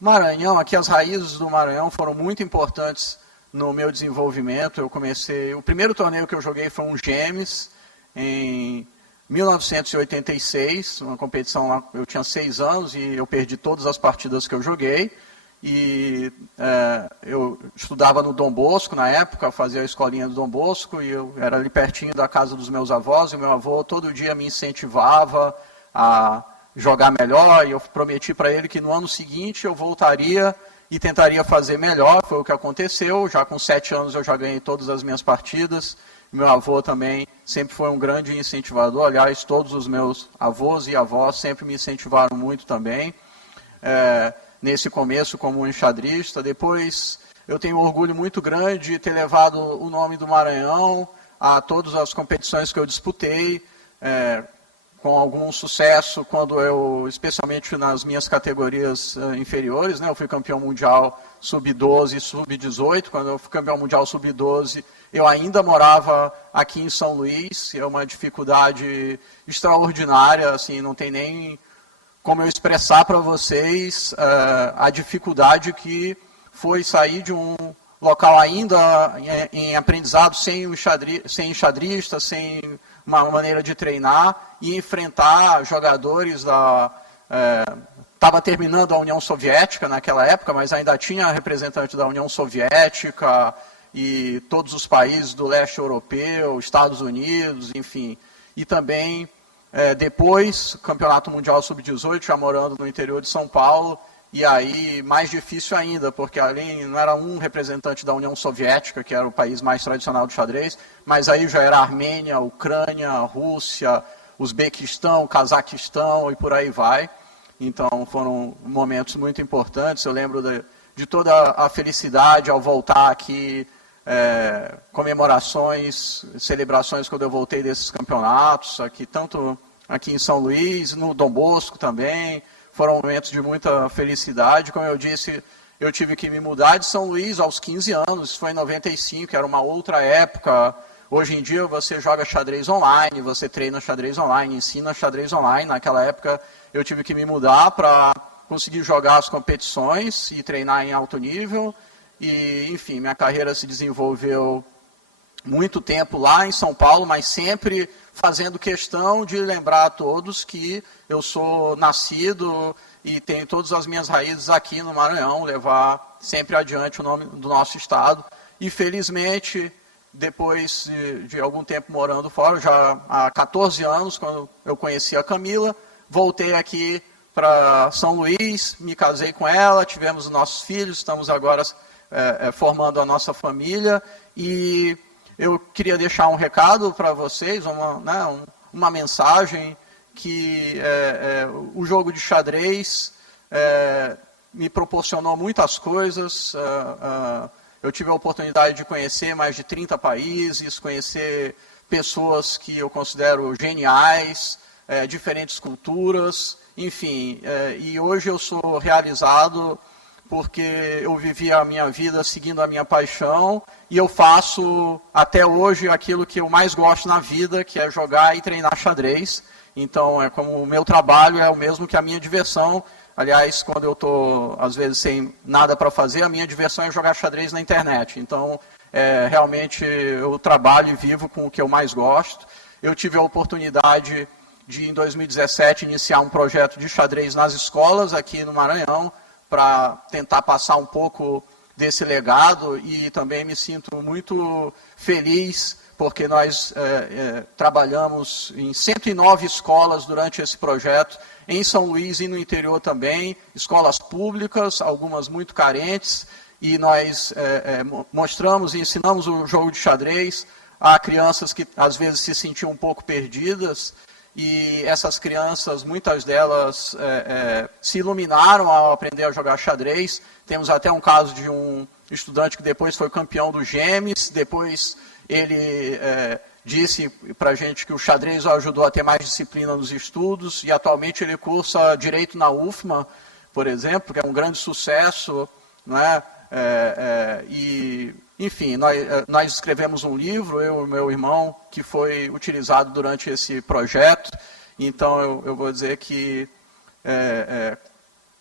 Maranhão, aqui as raízes do Maranhão foram muito importantes no meu desenvolvimento. O primeiro torneio que eu joguei foi um Gemes, em 1986, uma competição lá, eu tinha 6 anos e eu perdi todas as partidas que eu joguei. E eu estudava no Dom Bosco na época, fazia a escolinha do Dom Bosco, e eu era ali pertinho da casa dos meus avós, e meu avô todo dia me incentivava a jogar melhor, e eu prometi para ele que no ano seguinte eu voltaria e tentaria fazer melhor. Foi o que aconteceu. Já com 7 anos eu já ganhei todas as minhas partidas. Meu avô também sempre foi um grande incentivador. Aliás, todos os meus avós e avós sempre me incentivaram muito também. Nesse começo como enxadrista. Depois eu tenho um orgulho muito grande de ter levado o nome do Maranhão a todas as competições que eu disputei, com algum sucesso, especialmente nas minhas categorias inferiores, né? Eu fui campeão mundial sub-12 e sub-18. Quando eu fui campeão mundial sub-12, eu ainda morava aqui em São Luís. É uma dificuldade extraordinária, assim, não tem nem como eu expressar para vocês a dificuldade que foi sair de um local ainda em aprendizado, sem enxadrista, sem uma maneira de treinar, e enfrentar jogadores estava terminando a União Soviética naquela época, mas ainda tinha representante da União Soviética e todos os países do leste europeu, Estados Unidos, enfim. E também, depois, Campeonato Mundial Sub-18, já morando no interior de São Paulo, e aí mais difícil ainda, porque ali não era um representante da União Soviética, que era o país mais tradicional do xadrez, mas aí já era Armênia, Ucrânia, Rússia, Uzbequistão, Cazaquistão e por aí vai. Então foram momentos muito importantes. Eu lembro de toda a felicidade ao voltar aqui, comemorações, celebrações quando eu voltei desses campeonatos, tanto aqui em São Luís, no Dom Bosco também. Foram momentos de muita felicidade. Como eu disse, eu tive que me mudar de São Luís aos 15 anos, isso foi em 95, era uma outra época. Hoje em dia você joga xadrez online, você treina xadrez online, ensina xadrez online. Naquela época eu tive que me mudar para conseguir jogar as competições e treinar em alto nível. E, enfim, minha carreira se desenvolveu muito tempo lá em São Paulo, mas sempre fazendo questão de lembrar a todos que eu sou nascido e tenho todas as minhas raízes aqui no Maranhão, levar sempre adiante o nome do nosso estado. E, felizmente, depois de algum tempo morando fora, já há 14 anos, quando eu conheci a Camila, voltei aqui para São Luís, me casei com ela, tivemos nossos filhos, estamos agora formando a nossa família. E eu queria deixar um recado para vocês, uma mensagem, que o jogo de xadrez me proporcionou muitas coisas. Eu tive a oportunidade de conhecer mais de 30 países, conhecer pessoas que eu considero geniais, diferentes culturas, enfim. E hoje eu sou realizado porque eu vivi a minha vida seguindo a minha paixão, e eu faço até hoje aquilo que eu mais gosto na vida, que é jogar e treinar xadrez. Então, como o meu trabalho é o mesmo que a minha diversão. Aliás, quando eu estou, às vezes, sem nada para fazer, a minha diversão é jogar xadrez na internet. Então, realmente, eu trabalho e vivo com o que eu mais gosto. Eu tive a oportunidade de, em 2017, iniciar um projeto de xadrez nas escolas aqui no Maranhão, para tentar passar um pouco desse legado, e também me sinto muito feliz, porque nós trabalhamos em 109 escolas durante esse projeto, em São Luís e no interior também, escolas públicas, algumas muito carentes, e nós mostramos e ensinamos o jogo de xadrez há crianças que às vezes se sentiam um pouco perdidas, e essas crianças, muitas delas se iluminaram ao aprender a jogar xadrez. Temos até um caso de um estudante que depois foi campeão do GEMES, depois ele disse para a gente que o xadrez o ajudou a ter mais disciplina nos estudos, e atualmente ele cursa Direito na UFMA, por exemplo, que é um grande sucesso, não é? Enfim, nós escrevemos um livro, eu e meu irmão, que foi utilizado durante esse projeto. Então, eu vou dizer que,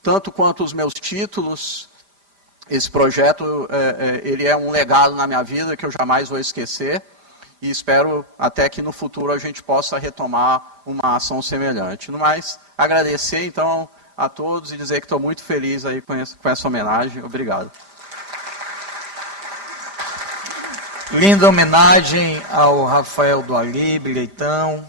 tanto quanto os meus títulos, esse projeto ele é um legado na minha vida que eu jamais vou esquecer, e espero até que no futuro a gente possa retomar uma ação semelhante. No mais, agradecer, então, a todos e dizer que estou muito feliz aí com essa homenagem. Obrigado. Linda homenagem ao Rafael do Alibe, Leitão.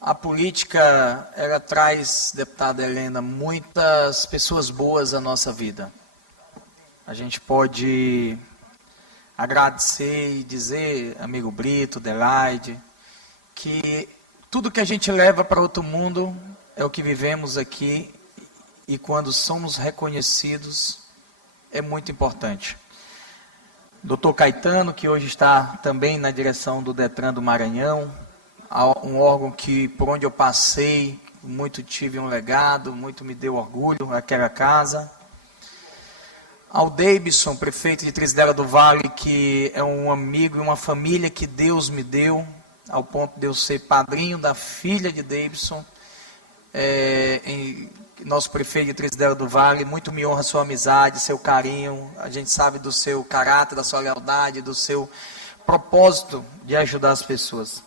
A política, ela traz, deputada Helena, muitas pessoas boas à nossa vida. A gente pode agradecer e dizer, amigo Brito, Delaide, que tudo que a gente leva para outro mundo é o que vivemos aqui, e quando somos reconhecidos, é muito importante. Doutor Caetano, que hoje está também na direção do Detran do Maranhão, um órgão que, por onde eu passei, muito tive um legado, muito me deu orgulho, aquela casa. Ao Davidson, prefeito de Trizedela do Vale, que é um amigo e uma família que Deus me deu, ao ponto de eu ser padrinho da filha de Davidson, nosso prefeito de Trizedela do Vale. Muito me honra a sua amizade, seu carinho. A gente sabe do seu caráter, da sua lealdade, do seu propósito de ajudar as pessoas.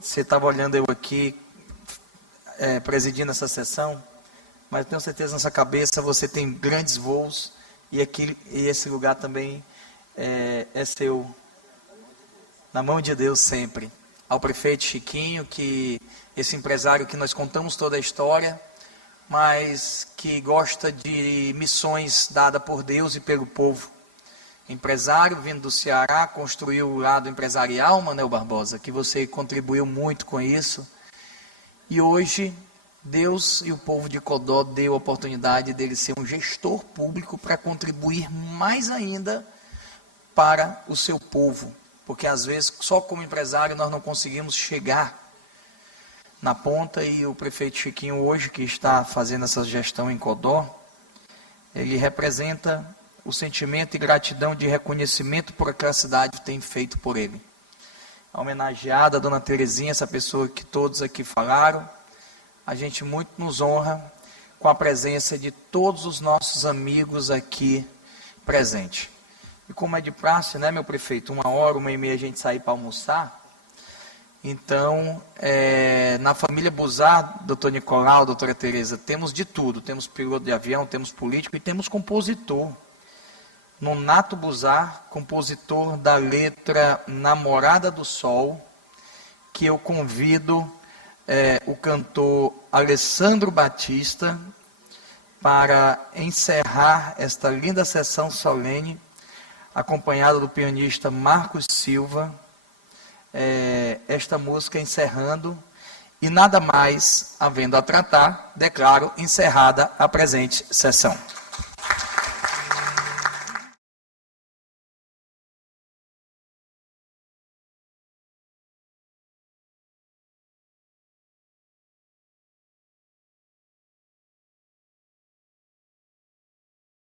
Você estava olhando eu aqui, presidindo essa sessão, mas tenho certeza na sua cabeça você tem grandes voos, e esse lugar também é seu, na mão de Deus sempre. Ao prefeito Chiquinho, esse empresário que nós contamos toda a história, mas que gosta de missões dadas por Deus e pelo povo. Empresário, vindo do Ceará, construiu o lado empresarial, Manuel Barbosa, que você contribuiu muito com isso. E hoje, Deus e o povo de Codó deu a oportunidade dele ser um gestor público para contribuir mais ainda para o seu povo. Porque às vezes, só como empresário, nós não conseguimos chegar na ponta, e o prefeito Chiquinho hoje, que está fazendo essa gestão em Codó, ele representa o sentimento e gratidão de reconhecimento por aquela cidade tem feito por ele. A homenageada, a dona Terezinha, essa pessoa que todos aqui falaram, a gente muito nos honra com a presença de todos os nossos amigos aqui presentes. E como é de praxe, né, meu prefeito, 1h, 1h30 a gente sair para almoçar. Então, na família Buzar, doutor Nicolau, doutora Tereza, temos de tudo. Temos piloto de avião, temos político e temos compositor. Nonato Buzar, compositor da letra Namorada do Sol, que eu convido o cantor Alessandro Batista para encerrar esta linda sessão solene, acompanhado do pianista Marcos Silva, esta música encerrando, e nada mais havendo a tratar, declaro encerrada a presente sessão.